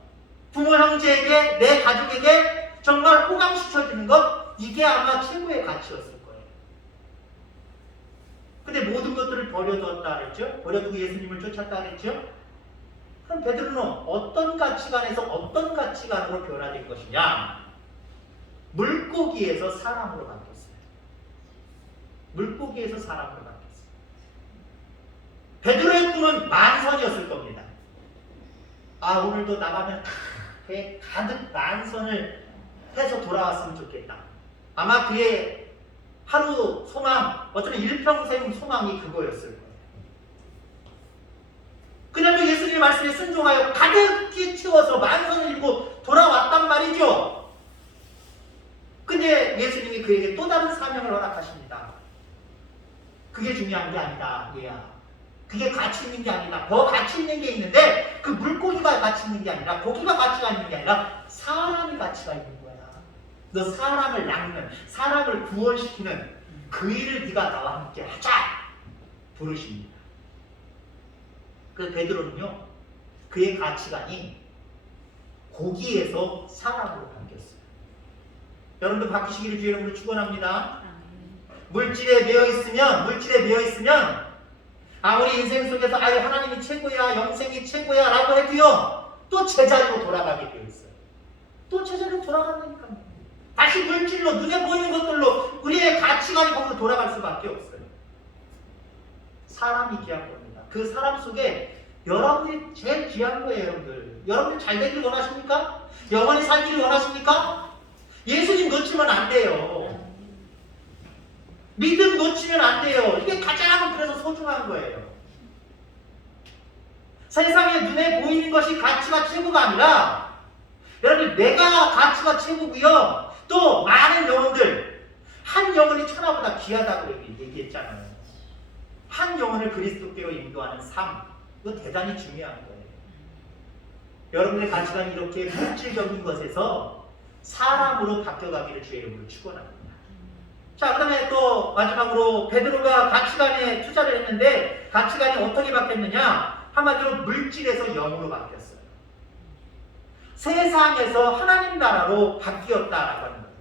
부모 형제에게, 내 가족에게 정말 호강시켜주는 것, 이게 아마 최고의 가치였을 거예요. 근데 모든 것들을 버려두었다 그랬죠? 버려두고 예수님을 쫓았다 그랬죠? 그럼 베드로는 어떤 가치관에서 어떤 가치관으로 변화된 것이냐? 물고기에서 사람으로 바뀌었어요. 물고기에서 사람으로 바뀌었어요. 베드로의 꿈은 만선이었을 겁니다. 아, 오늘도 나가면 배에 가득 만선을 해서 돌아왔으면 좋겠다. 아마 그의 하루 소망, 어쩌면 일평생 소망이 그거였을 거예요. 그냥도 예수님의 말씀에 순종하여 가득히 채워서 만선을 이루고 돌아왔단 말이죠. 근데 예수님이 그에게 또 다른 사명을 허락하십니다. 그게 중요한 게 아니다, 얘야. 그게 가치 있는 게 아니다. 더 가치 있는 게 있는데 그 물고기가 가치 있는 게 아니라, 고기가 가치가 있는 게 아니라 사람이 가치가 있는 거야. 너 사람을 낚는, 사람을 구원시키는 그 일을 네가 나와 함께 하자 부르십니다. 그 베드로는요, 그의 가치관이 고기에서 사람으로 바뀌었어요. 여러분도 바뀌시기를 주의 이름으로 축원합니다. 물질에 매여 있으면 아무리 인생 속에서 아유 하나님이 최고야, 영생이 최고야 라고 해도요, 또 제자리로 돌아가게 되어 있어요. 또 제자리로 돌아간다니까요. 다시 물질로, 눈에 보이는 것들로 우리의 가치관이 거기로 돌아갈 수밖에 없어요. 사람이 귀한 겁니다. 그 사람 속에 여러분이 제일 귀한 거예요, 여러분들. 여러분들 잘 되길 원하십니까? 영원히 살기를 원하십니까? 예수님 놓치면 안 돼요. 믿음 놓치면 안 돼요. 이게 가장 그래서 소중한 거예요. 세상에 눈에 보이는 것이 가치가 최고가 아니라, 여러분, 내가 가치가 최고고요. 또 많은 영혼들, 한 영혼이 천하보다 귀하다고 얘기했잖아요. 한 영혼을 그리스도께로 인도하는 삶, 이거 대단히 중요한 거예요. 여러분의 가치관이 이렇게 물질적인 것에서 사람으로 바뀌어가기를 주의 이름으로 축원합니다. 자, 그 다음에 또 마지막으로 베드로가 가치관에 투자를 했는데 가치관이 어떻게 바뀌었느냐? 한마디로 물질에서 영으로 바뀌었어요. 세상에서 하나님 나라로 바뀌었다라고 하는 거예요.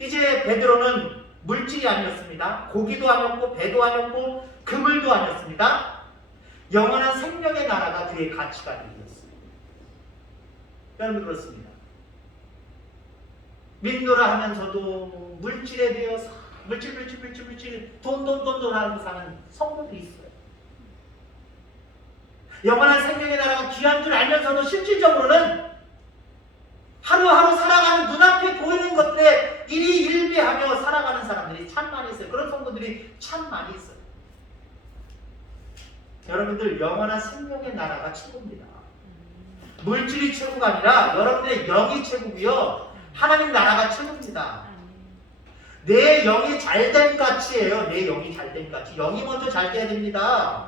이제 베드로는 물질이 아니었습니다. 고기도 아니었고 배도 아니었고 그물도 아니었습니다. 영원한 생명의 나라가 그의 가치관이 되었어요. 여러분 그렇습니다. 믿노라 하면서도 물질에 대해서 물질 돈 하고 사는 성도도 있어요. 영원한 생명의 나라가 귀한 줄 알면서도 실질적으로는 하루하루 살아가는 눈앞에 보이는 것들에 일희일비하며 살아가는 사람들이 참 많이 있어요. 그런 성도들이 참 많이 있어요. 여러분들, 영원한 생명의 나라가 최고입니다. 물질이 최고가 아니라 여러분들의 영이 최고고요. 하나님 나라가 최고입니다. 내 영이 잘된 가치예요. 내 영이 잘된 가치. 영이 먼저 잘 돼야 됩니다.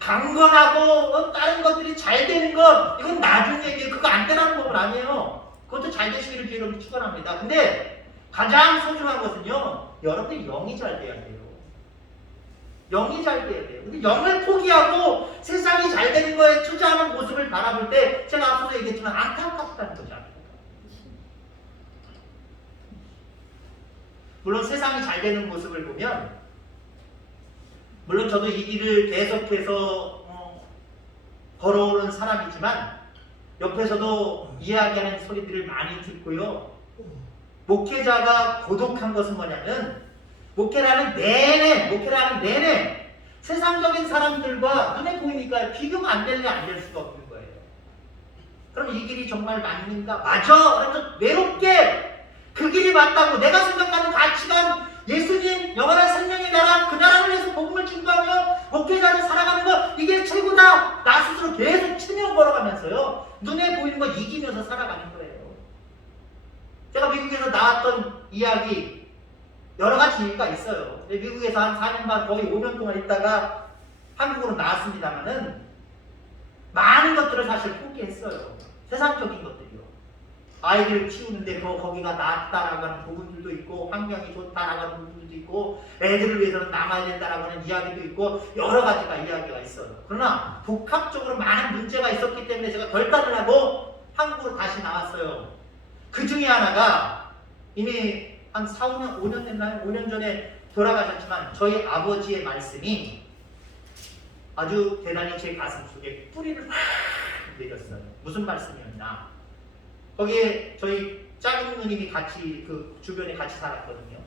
강건하고 다른 것들이 잘 되는 것, 이건 나중에 얘기해요. 그거 안 되라는 법은 아니에요. 그것도 잘 되시기를 주의로 축원합니다. 근데 가장 소중한 것은요, 여러분의 영이 잘 돼야 돼요. 영이 잘 돼야 돼요. 근데 영을 포기하고 세상이 잘 되는 거에 투자하는 모습을 바라볼 때 제가 앞서도 얘기했지만 안타깝다는 거죠. 물론 세상이 잘 되는 모습을 보면, 물론 저도 이 길을 계속해서 걸어오는 사람이지만 옆에서도 이야기하는 소리들을 많이 듣고요. 목회자가 고독한 것은 뭐냐면 목회라는 내내 세상적인 사람들과 눈에 보이니까 비교가 안 될래 안 될 수가 없는 거예요. 그럼 이 길이 정말 맞는가? 맞아! 그래서 외롭게 그 길이 맞다고 내가 생각하는 가치관, 예수님, 영원한 생명의 나라, 그 나라를 위해서 복음을 증거하며 목회자로 살아가는 것, 이게 최고다! 나 스스로 계속 치며 걸어가면서요, 눈에 보이는 거 이기면서 살아가는 거예요. 제가 미국에서 나왔던 이야기, 여러 가지 이유가 있어요. 미국에서 한 4년 반 거의 5년 동안 있다가 한국으로 나왔습니다만은 많은 것들을 사실 포기했어요. 세상적인 것들이요. 아이들을 키우는데 거기가 낫다라고 하는 부분들도 있고, 환경이 좋다라고 하는 부분들도 있고, 애들을 위해서는 남아야 된다라고 하는 이야기도 있고, 여러 가지가 이야기가 있어요. 그러나 복합적으로 많은 문제가 있었기 때문에 제가 결단을 하고 한국으로 다시 나왔어요. 그 중에 하나가 이미 한 4, 5년, 5년 됐나요? 5년 전에 돌아가셨지만 저희 아버지의 말씀이 아주 대단히 제 가슴 속에 뿌리를 확 내렸어요. 무슨 말씀이었나? 거기에 저희 작은 누님이 같이 그 주변에 같이 살았거든요.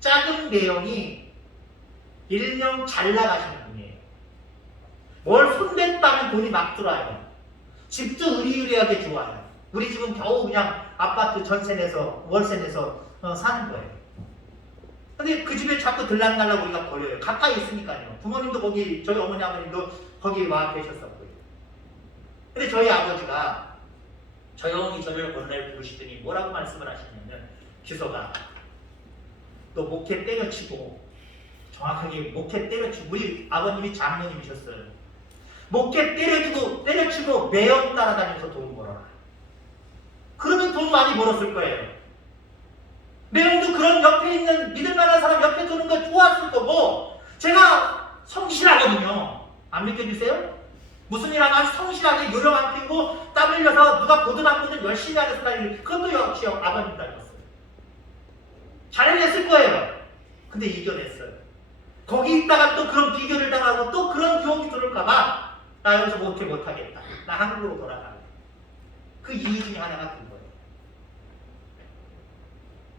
작은 매형이 일명 잘 나가시는 분이에요. 뭘 손댔다면 돈이 막 들어와요. 집도 의리의리하게 좋아요. 우리 집은 겨우 그냥 아파트 전세 내서 월세 내서 사는 거예요. 근데 그 집에 자꾸 들락날락 우리가 거려요. 가까이 있으니까요. 부모님도 거기, 저희 어머니 아버님도 거기 와 계셨었고요. 근데 저희 아버지가 조용히 저를 어느 날 부르시더니 뭐라고 말씀을 하시냐면, 규서가 너 목회 때려치고, 정확하게 목회 때려치고, 우리 아버님이 장로님이셨어요. 목회 때려치고 매형 따라다니면서 돈 벌어라. 그러면 돈 많이 벌었을 거예요. 매형도 그런 옆에 있는 믿을만한 사람 옆에 두는 거 좋았을 거고, 제가 성실하거든요. 안 믿겨주세요? 무슨 일 하나 성실하게 요령 안 피우고 땀 흘려서 누가 보든 안 보든 열심히 하는 스타일, 그것도 역시 아버님 닮았어요. 잘해냈을 거예요. 근데 이겨냈어요. 거기 있다가 또 그런 비교를 당하고 또 그런 유혹이 들을까봐 나 여기서 못하겠다. 나 한국으로 돌아갈래. 그 이유 중에 하나가 그거예요.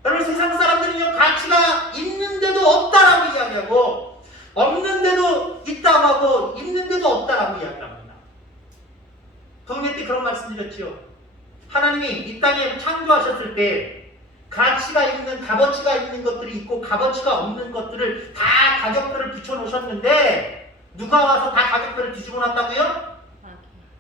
여러분, 세상 사람들은요, 가치가 있는데도 없다라고 이야기하고, 없는데도 있다고 하고, 있는데도 없다라고 이야기합니다. 동네 때 그런 말씀 드렸지요. 하나님이 이 땅에 창조하셨을 때 가치가 있는, 값어치가 있는 것들이 있고 값어치가 없는 것들을 다 가격표를 붙여놓으셨는데 누가 와서 다 가격표를 뒤집어 놨다고요?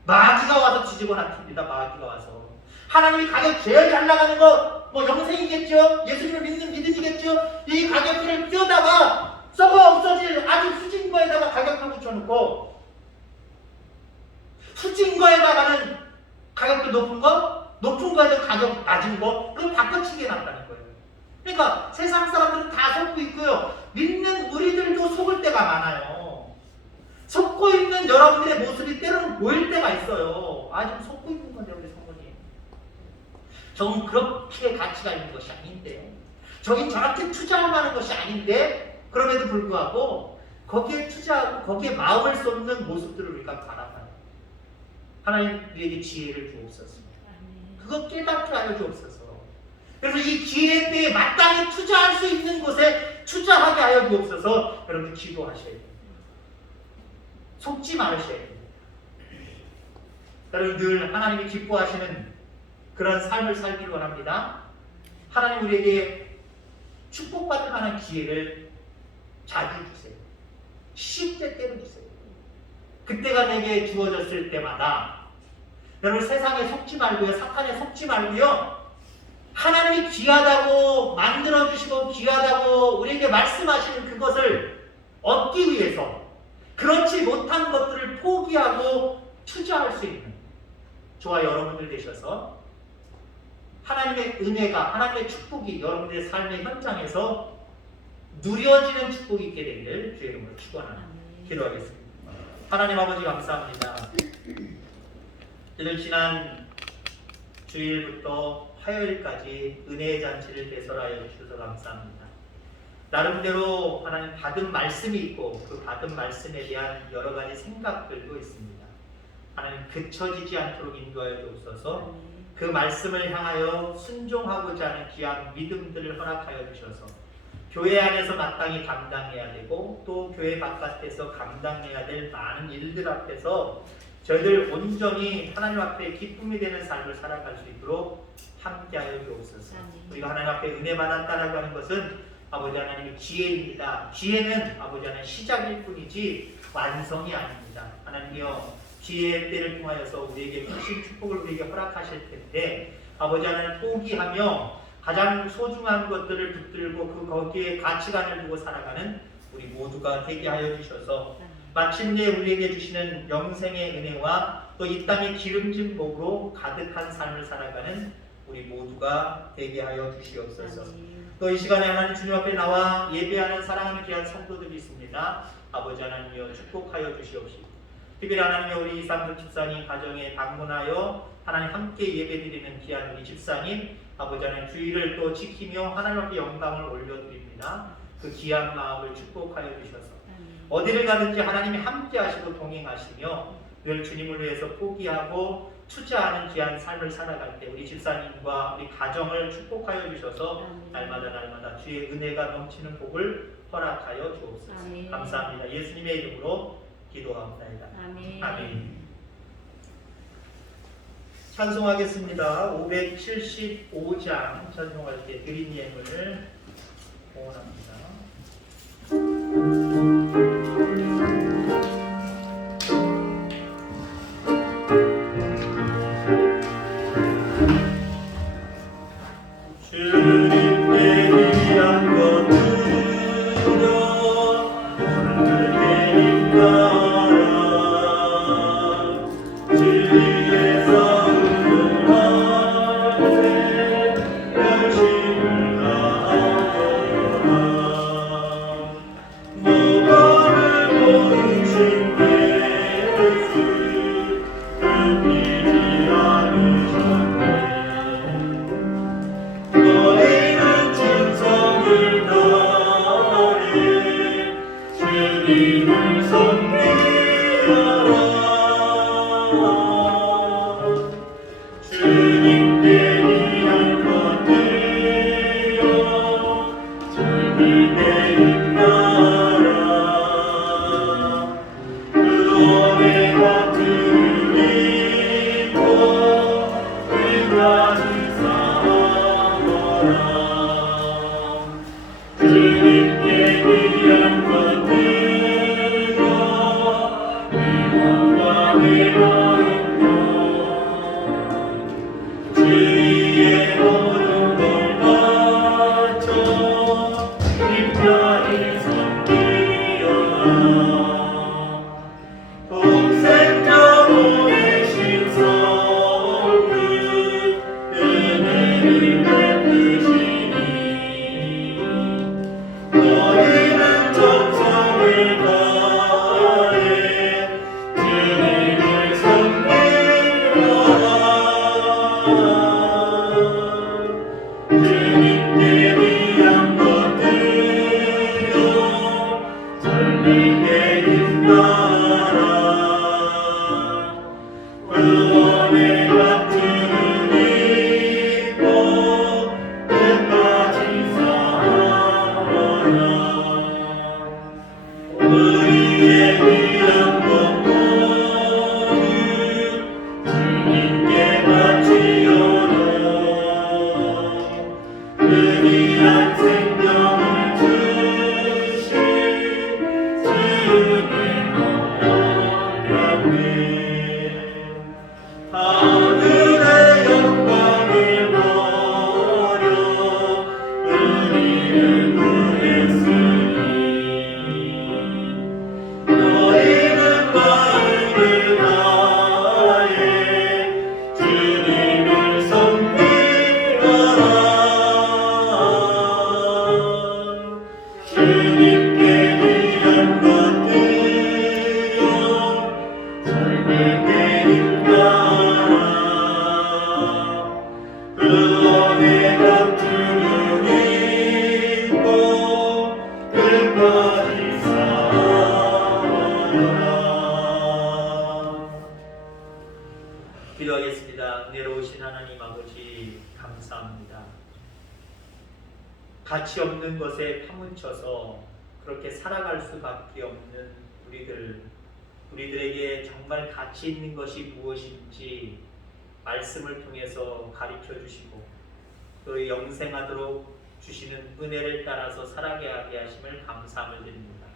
마귀가 와서 뒤집어 놨습니다. 마귀가 와서. 하나님이 가격 제일 잘 나가는 거 뭐 영생이겠죠? 예수님을 믿는 믿음이겠죠? 이 가격표를 띄어다가 썩어 없어질 아주 후진 거에다가 가격표 붙여놓고, 후진 거에다가는 가격표 높은 거, 높은 거에다 가격 낮은 거, 그걸 바꿔치기 해놨다는 거예요. 그러니까 세상 사람들은 다 속고 있고요. 믿는 우리들도 속을 때가 많아요. 속고 있는 여러분들의 모습이 때로는 보일 때가 있어요. 아, 지금 속고 있는 건데 우리 성모님. 저는 그렇게 가치가 있는 것이 아닌데, 저긴 저렇게 투자할 만한 것이 아닌데, 그럼에도 불구하고 거기에 투자하고 거기에 마음을 쏟는 모습들을 우리가 바라봐요. 하나님 우리에게 지혜를 주옵소서. 그거 깨닫게 하여 주옵소서. 그래서 이 기회 때에 마땅히 투자할 수 있는 곳에 투자하게 하여 주옵소서. 여러분 기도하셔야 됩니다. 속지 말으셔야 됩니다. 여러분 늘 하나님이 기뻐하시는 그런 삶을 살기를 원합니다. 하나님 우리에게 축복받을 만한 기회를 자주 주세요. 쉽게 때려주세요. 그때가 내게 주어졌을 때마다 여러분 세상에 속지 말고요. 사탄에 속지 말고요. 하나님이 귀하다고 만들어주시고 귀하다고 우리에게 말씀하시는 그것을 얻기 위해서 그렇지 못한 것들을 포기하고 투자할 수 있는 저와 여러분들 되셔서 하나님의 은혜가, 하나님의 축복이 여러분들의 삶의 현장에서 누려지는 축복이 있게 되기를 주의 이름으로 축원합니다. 기도하겠습니다. 하나님 아버지 감사합니다. 오늘 지난 주일부터 화요일까지 은혜의 잔치를 개설하여 주셔서 감사합니다. 나름대로 하나님 받은 말씀이 있고 그 받은 말씀에 대한 여러 가지 생각들도 있습니다. 하나님 그쳐지지 않도록 인도하여 주옵소서. 그 말씀을 향하여 순종하고자 하는 귀한 믿음들을 허락하여 주셔서 교회 안에서 마땅히 감당해야 되고 또 교회 바깥에서 감당해야 될 많은 일들 앞에서 저희들 온전히 하나님 앞에 기쁨이 되는 삶을 살아갈 수 있도록 함께하여 주옵소서. 우리가 하나님 앞에 은혜 받았다라고 하는 것은 아버지 하나님의 기회입니다. 기회는 아버지 하나님 시작일 뿐이지 완성이 아닙니다. 하나님이여 기회의 때를 통하여서 우리에게 크신 축복을 우리에게 허락하실 텐데 아버지 하나님 포기하며 가장 소중한 것들을 붙들고 거기에 가치관을 두고 살아가는 우리 모두가 되게 하여 주셔서 마침내 우리에게 주시는 영생의 은혜와 또 이 땅의 기름진 복으로 가득한 삶을 살아가는 우리 모두가 되게 하여 주시옵소서. 또 이 시간에 하나님 주님 앞에 나와 예배하는 사랑하는 귀한 성도들이 있습니다. 아버지 하나님여 축복하여 주시옵시고, 특별히 하나님여 우리 이상근 집사님 가정에 방문하여 하나님 함께 예배드리는 귀한 우리 집사님 아버지 하나님 주의를 또 지키며 하나님 앞에 영광을 올려드립니다. 그 귀한 마음을 축복하여 주셔서 어디를 가든지 하나님이 함께 하시고 동행하시며 늘 주님을 위해서 포기하고 투자하는 귀한 삶을 살아갈 때 우리 집사님과 우리 가정을 축복하여 주셔서 날마다 주의 은혜가 넘치는 복을 허락하여 주옵소서. 아멘. 감사합니다. 예수님의 이름으로 기도합니다. 아멘. 아멘. 찬송하겠습니다. 575장 찬송할 때 드린 예물을 봉헌합니다. 주님께 위한 것들여 주님께 인가하라. 주의 싸움을 하되 열심을 다하여라. 무거움을 모으신 예수 굽히지 않으셨네. 너희는 충성을 다해 주님을 섬기어라. 주님께 위한 것들여 주님께 인나라. 구원의 값을 입고 끝까지 싸워라. 주님께 위한 것들여 영원과 위로움도 주의 모든 걸 바쳐 깊이 섬기어라. 독생자로의 신성을 은혜를 베푸시니 너희는 정성을 다해 주님을 섬기어라. 주님께 위한 것들여 젊게 힘나라. 구원의 값을 입고 끝까지 싸워라. 우리의 위한 것모두 주님께 바치오라. 은혜한 생명을 주신 주님의 영광에 하늘의 영광을 버려 우리를 구했으니 너희는 마음을 다해 주님을 섬기어라. 주님께 위한 것들여 젊게 힘나라. 구원의 값을 입고 끝까지 싸워라. 기도하겠습니다. 은혜로우신 하나님 아버지 감사합니다. 가치 없는 것에 파묻혀서 그렇게 살아갈 수밖에 없는 우리들에게 정말 가치 있는 것이 무엇인지 말씀을 통해서 가르쳐 주시고 또 영생하도록 주시는 은혜를 따라서 살아가게 하심을 감사함을 드립니다.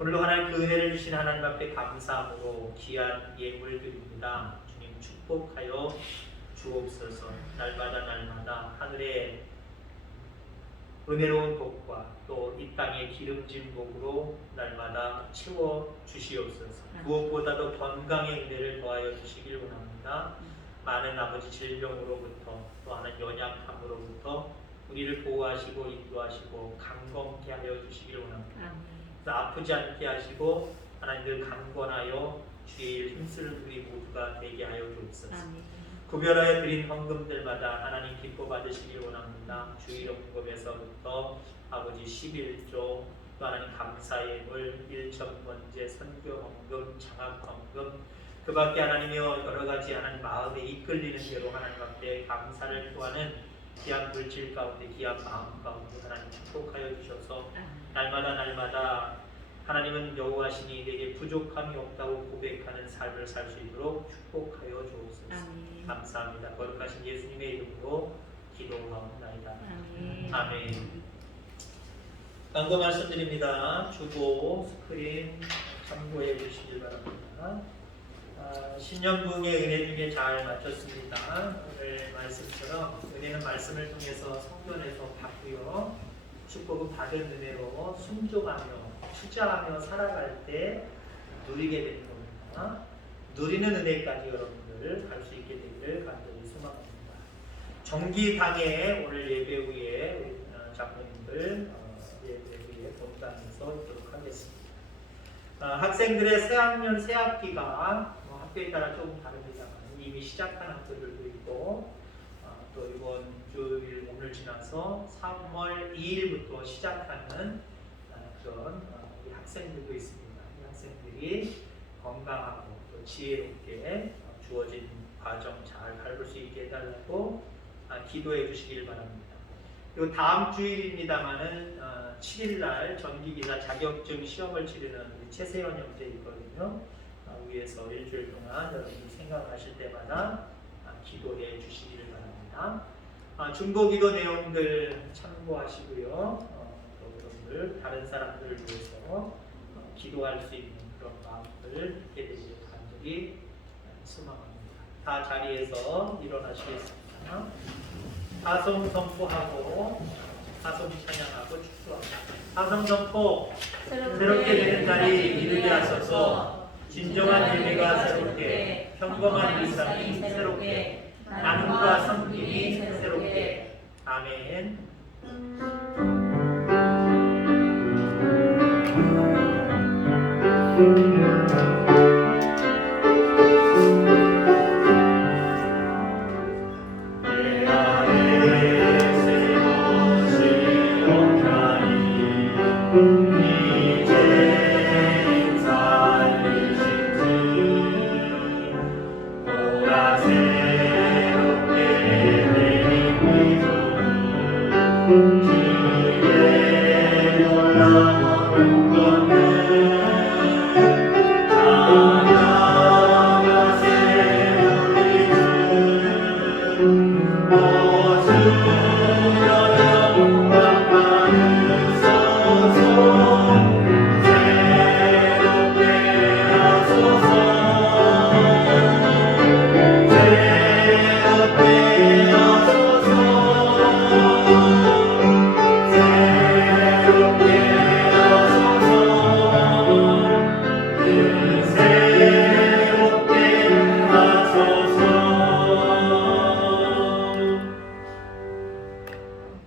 오늘도 하나님 그 은혜를 주신 하나님 앞에 감사함으로 귀한 예물 드립니다. 주님 축복하여 주옵소서. 날마다 하늘에 은혜로운 복과 또 이 땅의 기름진 복으로 날마다 채워 주시옵소서. 무엇보다도 건강의 은혜를 더하여 주시길 원합니다. 많은 아버지 질병으로부터 또 하는 연약함으로부터 우리를 보호하시고 인도하시고 강건케 하여 주시길 원합니다. 그래서 아프지 않게 하시고 하나님들 강건하여 주의 일 힘쓰는 우리 모두가 되게 하여 주옵소서. 구별하여 드린 헌금들마다 하나님 기뻐 받으시길 원합니다. 주일헌금에서부터 아버지 11조 또 하나님 감사의 물, 일천번제, 선교헌금, 장학헌금 그 밖에 하나님이여 여러 가지 하나님 마음에 이끌리는 대로 하나님 앞에 감사를 표하는 귀한 물질 가운데 귀한 마음 가운데 하나님 축복하여 주셔서 날마다 하나님은 여호와시니 내게 부족함이 없다고 고백하는 삶을 살 수 있도록 축복하여 주옵소서. 감사합니다. 거룩하신 예수님의 이름으로 기도하옵나이다. 아멘. 광고 말씀드립니다. 주보 스크린 참고해 주시길 바랍니다. 신년부흥의 은혜 중에 잘 마쳤습니다. 오늘 말씀처럼 은혜는 말씀을 통해서 성전에서 받고요. 축복은 받은 은혜로 순종하며 투자하며 살아갈 때 누리게 되는 겁니다. 누리는 은혜까지 여러분들 갈 수 있게 되기를 간절히 소망합니다. 정기당에 오늘 예배 후에 장로님들 예배 후에 본당에서 있도록 하겠습니다. 학생들의 새학년 새학기가 학교에 따라 조금 다릅니다만 이미 시작한 학교들도 있고 또 이번 주일 오늘 지나서 3월 2일부터 시작하는 그런 우리 학생들도 있습니다. 이 학생들이 건강하고 또 지혜롭게 주어진 과정 잘 밟을 수 있게 해달라고 기도해 주시길 바랍니다. 그리고 다음 주일입니다만은 7일날 전기기사 자격증 시험을 치르는 우리 최세현 형제 있거든요. 위에서 일주일 동안 여러분이 생각하실 때마다 기도해 주시기를 바랍니다. 중보기도 내용들 참고하시고요. 또 여러분들 다른 사람들을 위해서 기도할 수 있는 그런 마음을 갖게 되기를 간절히 소망합니다. 다 자리에서 일어나시겠습니다. 사송 선포하고 사송 찬양하고 축도합니다. 사송 선포 새롭게 되는 날이 이르게 하소서. 진정한 예배가 새롭게 평범한 일상이 새롭게 나눔과 섬김이 새롭게. 아멘.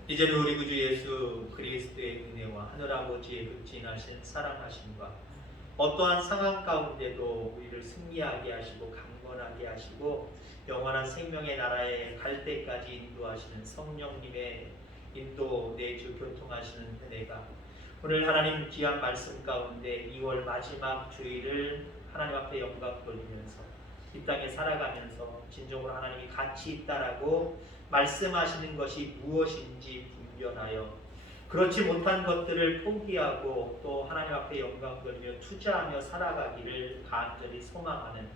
이제는 우리 구주 예수 그리스도의 은혜와 하늘 아버지의 극진하신 사랑하심과 어떠한 상황 가운데도 우리를 승리하게 하시고 강건하게 하시고 영원한 생명의 나라에 갈 때까지 인도하시는 성령님의 인도 내주 교통하시는 은혜가 오늘 하나님 귀한 말씀 가운데 2월 마지막 주일을 하나님 앞에 영광 돌리면서 이 땅에 살아가면서 진정으로 하나님이 같이 있다라고 말씀하시는 것이 무엇인지 분별하여 그렇지 못한 것들을 포기하고 또 하나님 앞에 영광 돌리며 투자하며 살아가기를 간절히 소망하는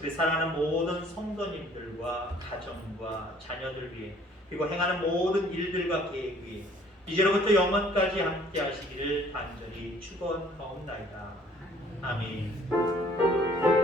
우리 사랑하는 모든 성도님들과 가정과 자녀들 위해 그리고 행하는 모든 일들과 계획 위해 이제로부터 영원까지 함께 하시기를 간절히 축원하옵나이다. 아멘.